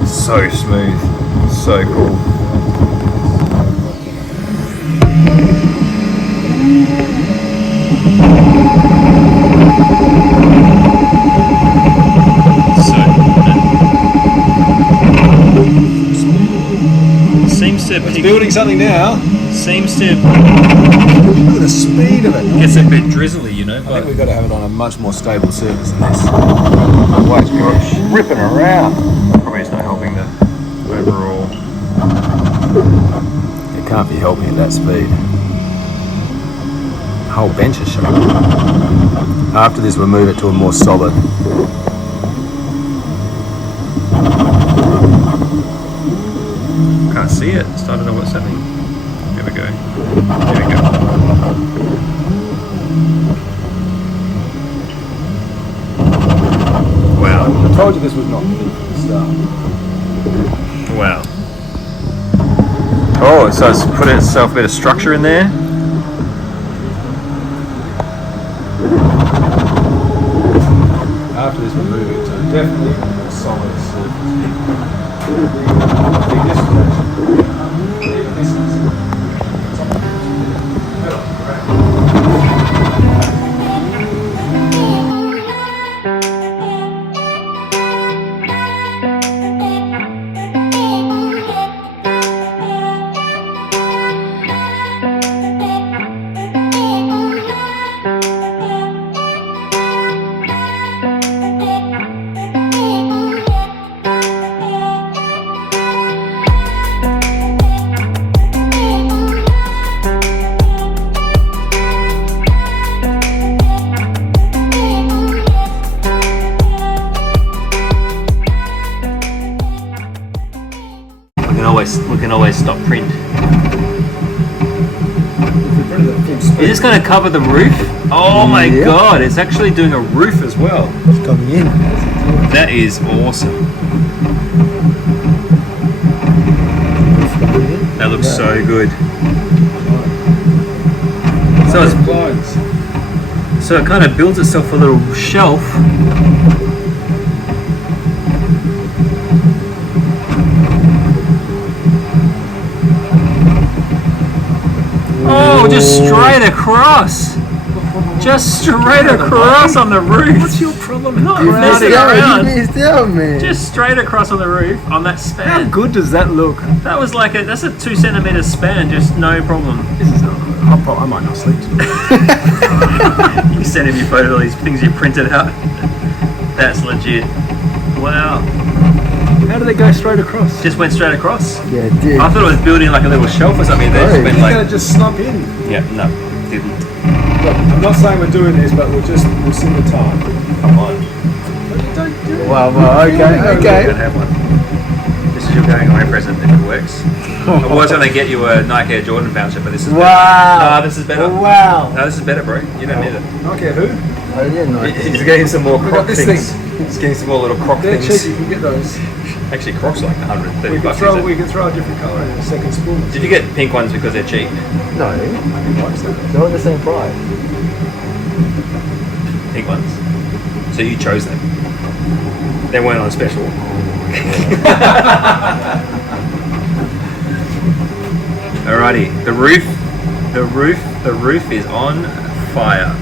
So smooth, so cool. Seems to it's building something now. Seems to Look at the speed of it. gets a bit drizzly, you know. I But think we've got to have it on a much more stable surface than this. Otherwise, it's ripping around. probably it's not helping the overall. It can't be helping at that speed. The whole bench is shot. After this, we'll move it to a more solid. Can't see it. So I don't know what's happening. Here we go. Here we go. Wow. I told you this was not good from the start. Wow. Oh, so it's put itself a bit of structure in there. After this, we'll move it to definitely a more solid surface. We can always stop print. Is this going to cover the roof? Oh my god, it's actually doing a roof as well. It's coming in. That is awesome. That looks so good. So it kind of builds itself a little shelf. Oh, just straight across. Just straight across on the roof. What's your problem? Not messing around. Man. Just straight across on the roof on that How span. good does that look? That was like that's a 2 centimeter span, just no problem. This is I might not sleep tonight. You sent me photos of all these things you printed out. That's legit. Wow. How do they go straight across? Just went straight across. Yeah, it did. I thought it was building like a little shelf or something. They just Right. went You're like, going to just slump in. yeah, no, didn't. Look, I'm not saying we're doing this, but we'll see the time. Come on. Don't do it. Wow, okay. Gotta have one. your going away present if it works. I was going to get you a Nike Air Jordan voucher, but this is Wow. better. No, this is better. Wow. No, this is better, bro. You don't need it. Okay, who? Oh, yeah, no. He's getting some more Look croc at this things. thing. He's getting some more little croc They're things. cheap, you can get those. Actually, crocs are like 130 We can bucks. throw a different colour in a second spoon. Did you get pink ones because they're cheap? No, they're all the same price. Pink ones. So you chose them. They weren't on special. Alrighty, the roof is on fire.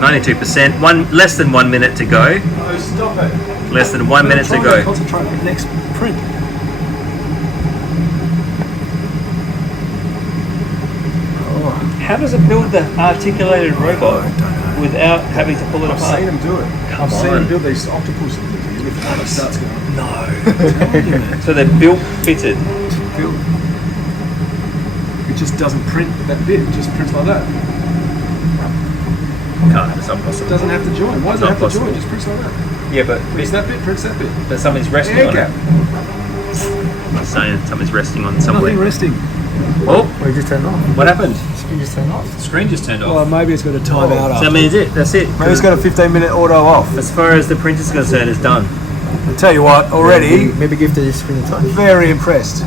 92%, less than 1 minute to go. Oh, stop it. Less than 1 minute to go. Concentrate on the next print. How does it build the articulated robot without having to pull it I've apart? seen them do it. Come I've seen on. them build these octopus things. You lift it up, it starts going. No. So they're built fitted. Build. It just doesn't print that bit. It just prints like that. Can't, it's not It possible. doesn't have to join. Why does it Not have to possible. join? It just prints like that. Yeah, but Prints that bit, prints that bit. something's resting Air on gap. it. I'm saying something's resting on somewhere. Nothing resting. Oh, Well, you just turned off. what happened? You just turned off. The screen just turned Well, off. maybe it's got a time out So after. that means it. That's it. Maybe it's got a 15-minute auto off. As far as the printer's concerned, it's done. I'll tell you what, already, Maybe give the screen a touch. very impressed.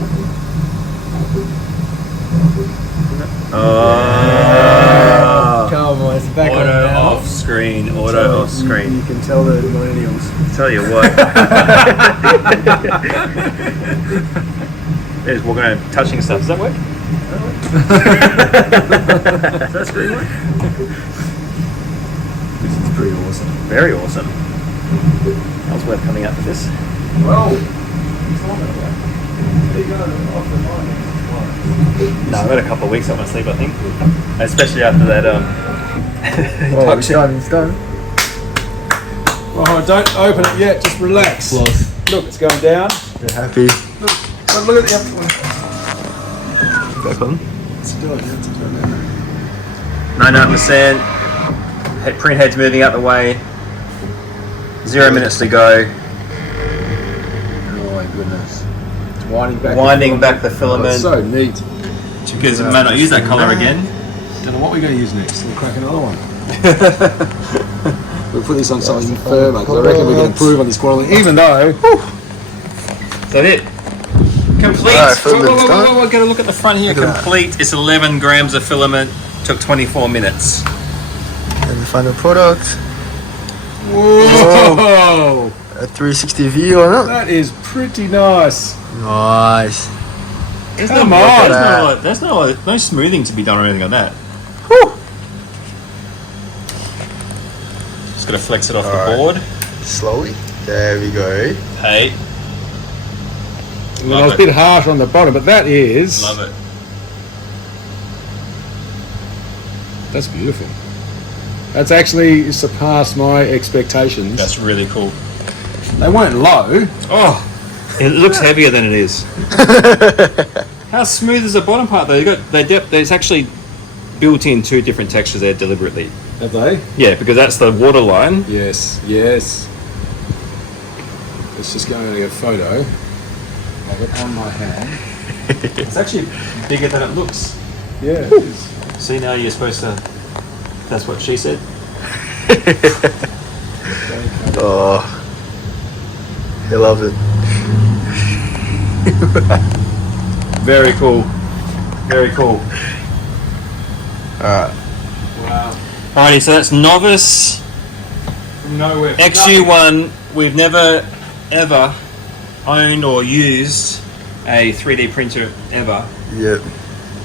Oh. Come on, it's back on Auto now. off screen. Auto off screen. You can tell the millennials. Tell you what. There's walking around touching stuff. Does that work? Does that screen work? This is pretty awesome. Very awesome. That was worth coming out for this. Well, No, I've got a couple of weeks up my sleeve, I think. Especially after that Oh, it's done, it's done. oh, don't open it yet, just relax. Close. Look, it's going down. You're happy. Look at the other one. Back on. Let's do it, yeah, it's doing that. 99%. Print head's moving out the way. 0 minutes to go. Oh my goodness. It's Winding back the Oh, filament. it's so neat. Because it may not use that colour again. Don't know what we're going to use next. We'll crack another one. We'll put this on something firmer because I reckon we can improve on this quality. Even though. Is that it? Complete. Alright, filament's done. Whoa, get a look at the front here. Look at Complete. It's 11 grams of filament. Took 24 minutes. And the final product. Whoa! A 360 view on it. That is pretty nice. Nice. Come on! There's no smoothing to be done or anything like that. Whew. Just gotta flex it off Alright. the board. Slowly. There we go. Hey, Well, I was a bit harsh on the bottom, but that is. love it. That's beautiful. That's actually surpassed my expectations. That's really cool. They weren't low. Oh, it looks heavier than it is. How smooth is the bottom part though? There's actually built in two different textures there deliberately. Have they? Yeah, because that's the water line. Yes, yes. Let's just go and get a photo of it on my hand. It's actually bigger than it looks. Yeah, it is. See, now you're supposed to. That's what she said. Oh. He loves it. Very cool. Very cool. Alright. Wow. Alrighty, so that's Novice From nowhere. XU1. We've never ever owned or used a 3D printer ever Yep.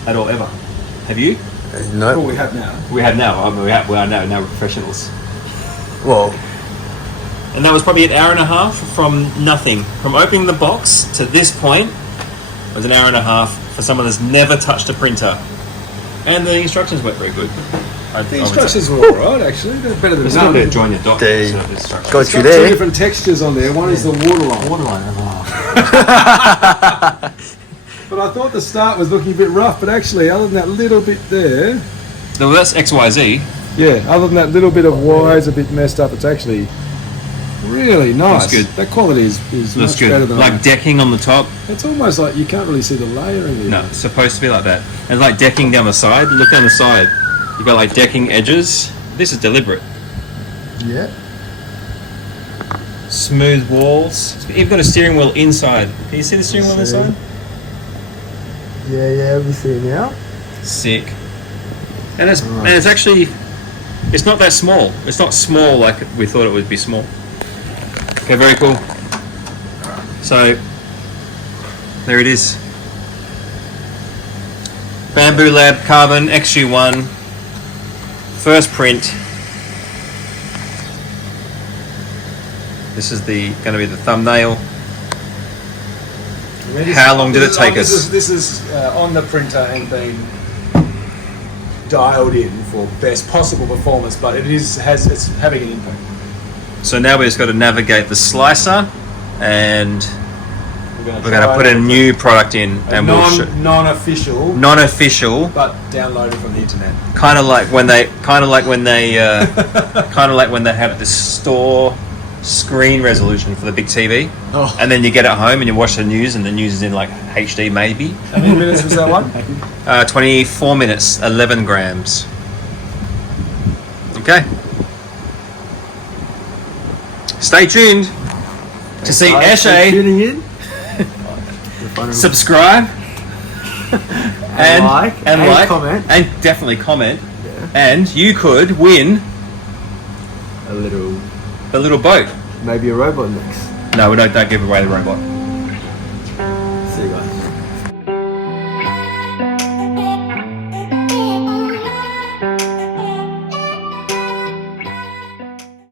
at all ever. Have you? Well, No. we have now. We have now. I mean, we are now professionals. Well, And that was probably an hour and a half from nothing. From opening the box to this point was an hour and a half for someone that's never touched a printer. And the instructions weren't very good. The instructions were alright, actually. They're better than There's a little bit of none. join your dot. They sort of instructions. got It's you got two there. different textures on there. One is the waterline. Waterline. But I thought the start was looking a bit rough, but actually, other than that little bit there, No, that's XYZ. yeah, other than that little bit of Y is a bit messed up, it's actually Really nice. Looks good. That quality is Looks much better good. than Like decking on the top. It's almost like you can't really see the layering here. No, it's supposed to be like that. And like decking down the side. Look down the side. You've got like decking edges. This is deliberate. Yeah. Smooth walls. You've got a steering wheel inside. Can you see the steering wheel inside? Yeah, we see now. Sick. And it's actually, it's not that small. It's not small like we thought it would be small. Okay, very cool. So there it is. Bambu Lab Carbon XU1. First print. This is going to be the thumbnail. How long did it take us? This is on the printer and been dialed in for best possible performance, but it's having an impact. So now we've just got to navigate the slicer, and we're going to put a new product in, and non-official, but downloaded from the internet. kind of like when they have the store screen resolution for the big TV, and then you get it home and you watch the news, and the news is in like HD maybe. How many minutes was that one? 24 minutes, 11 grams. Okay. Stay tuned to see Eshe. Tuning in. Subscribe and like and comment, and definitely comment. Yeah. And you could win A little, the little boat. maybe a robot next. No, we don't give away the robot.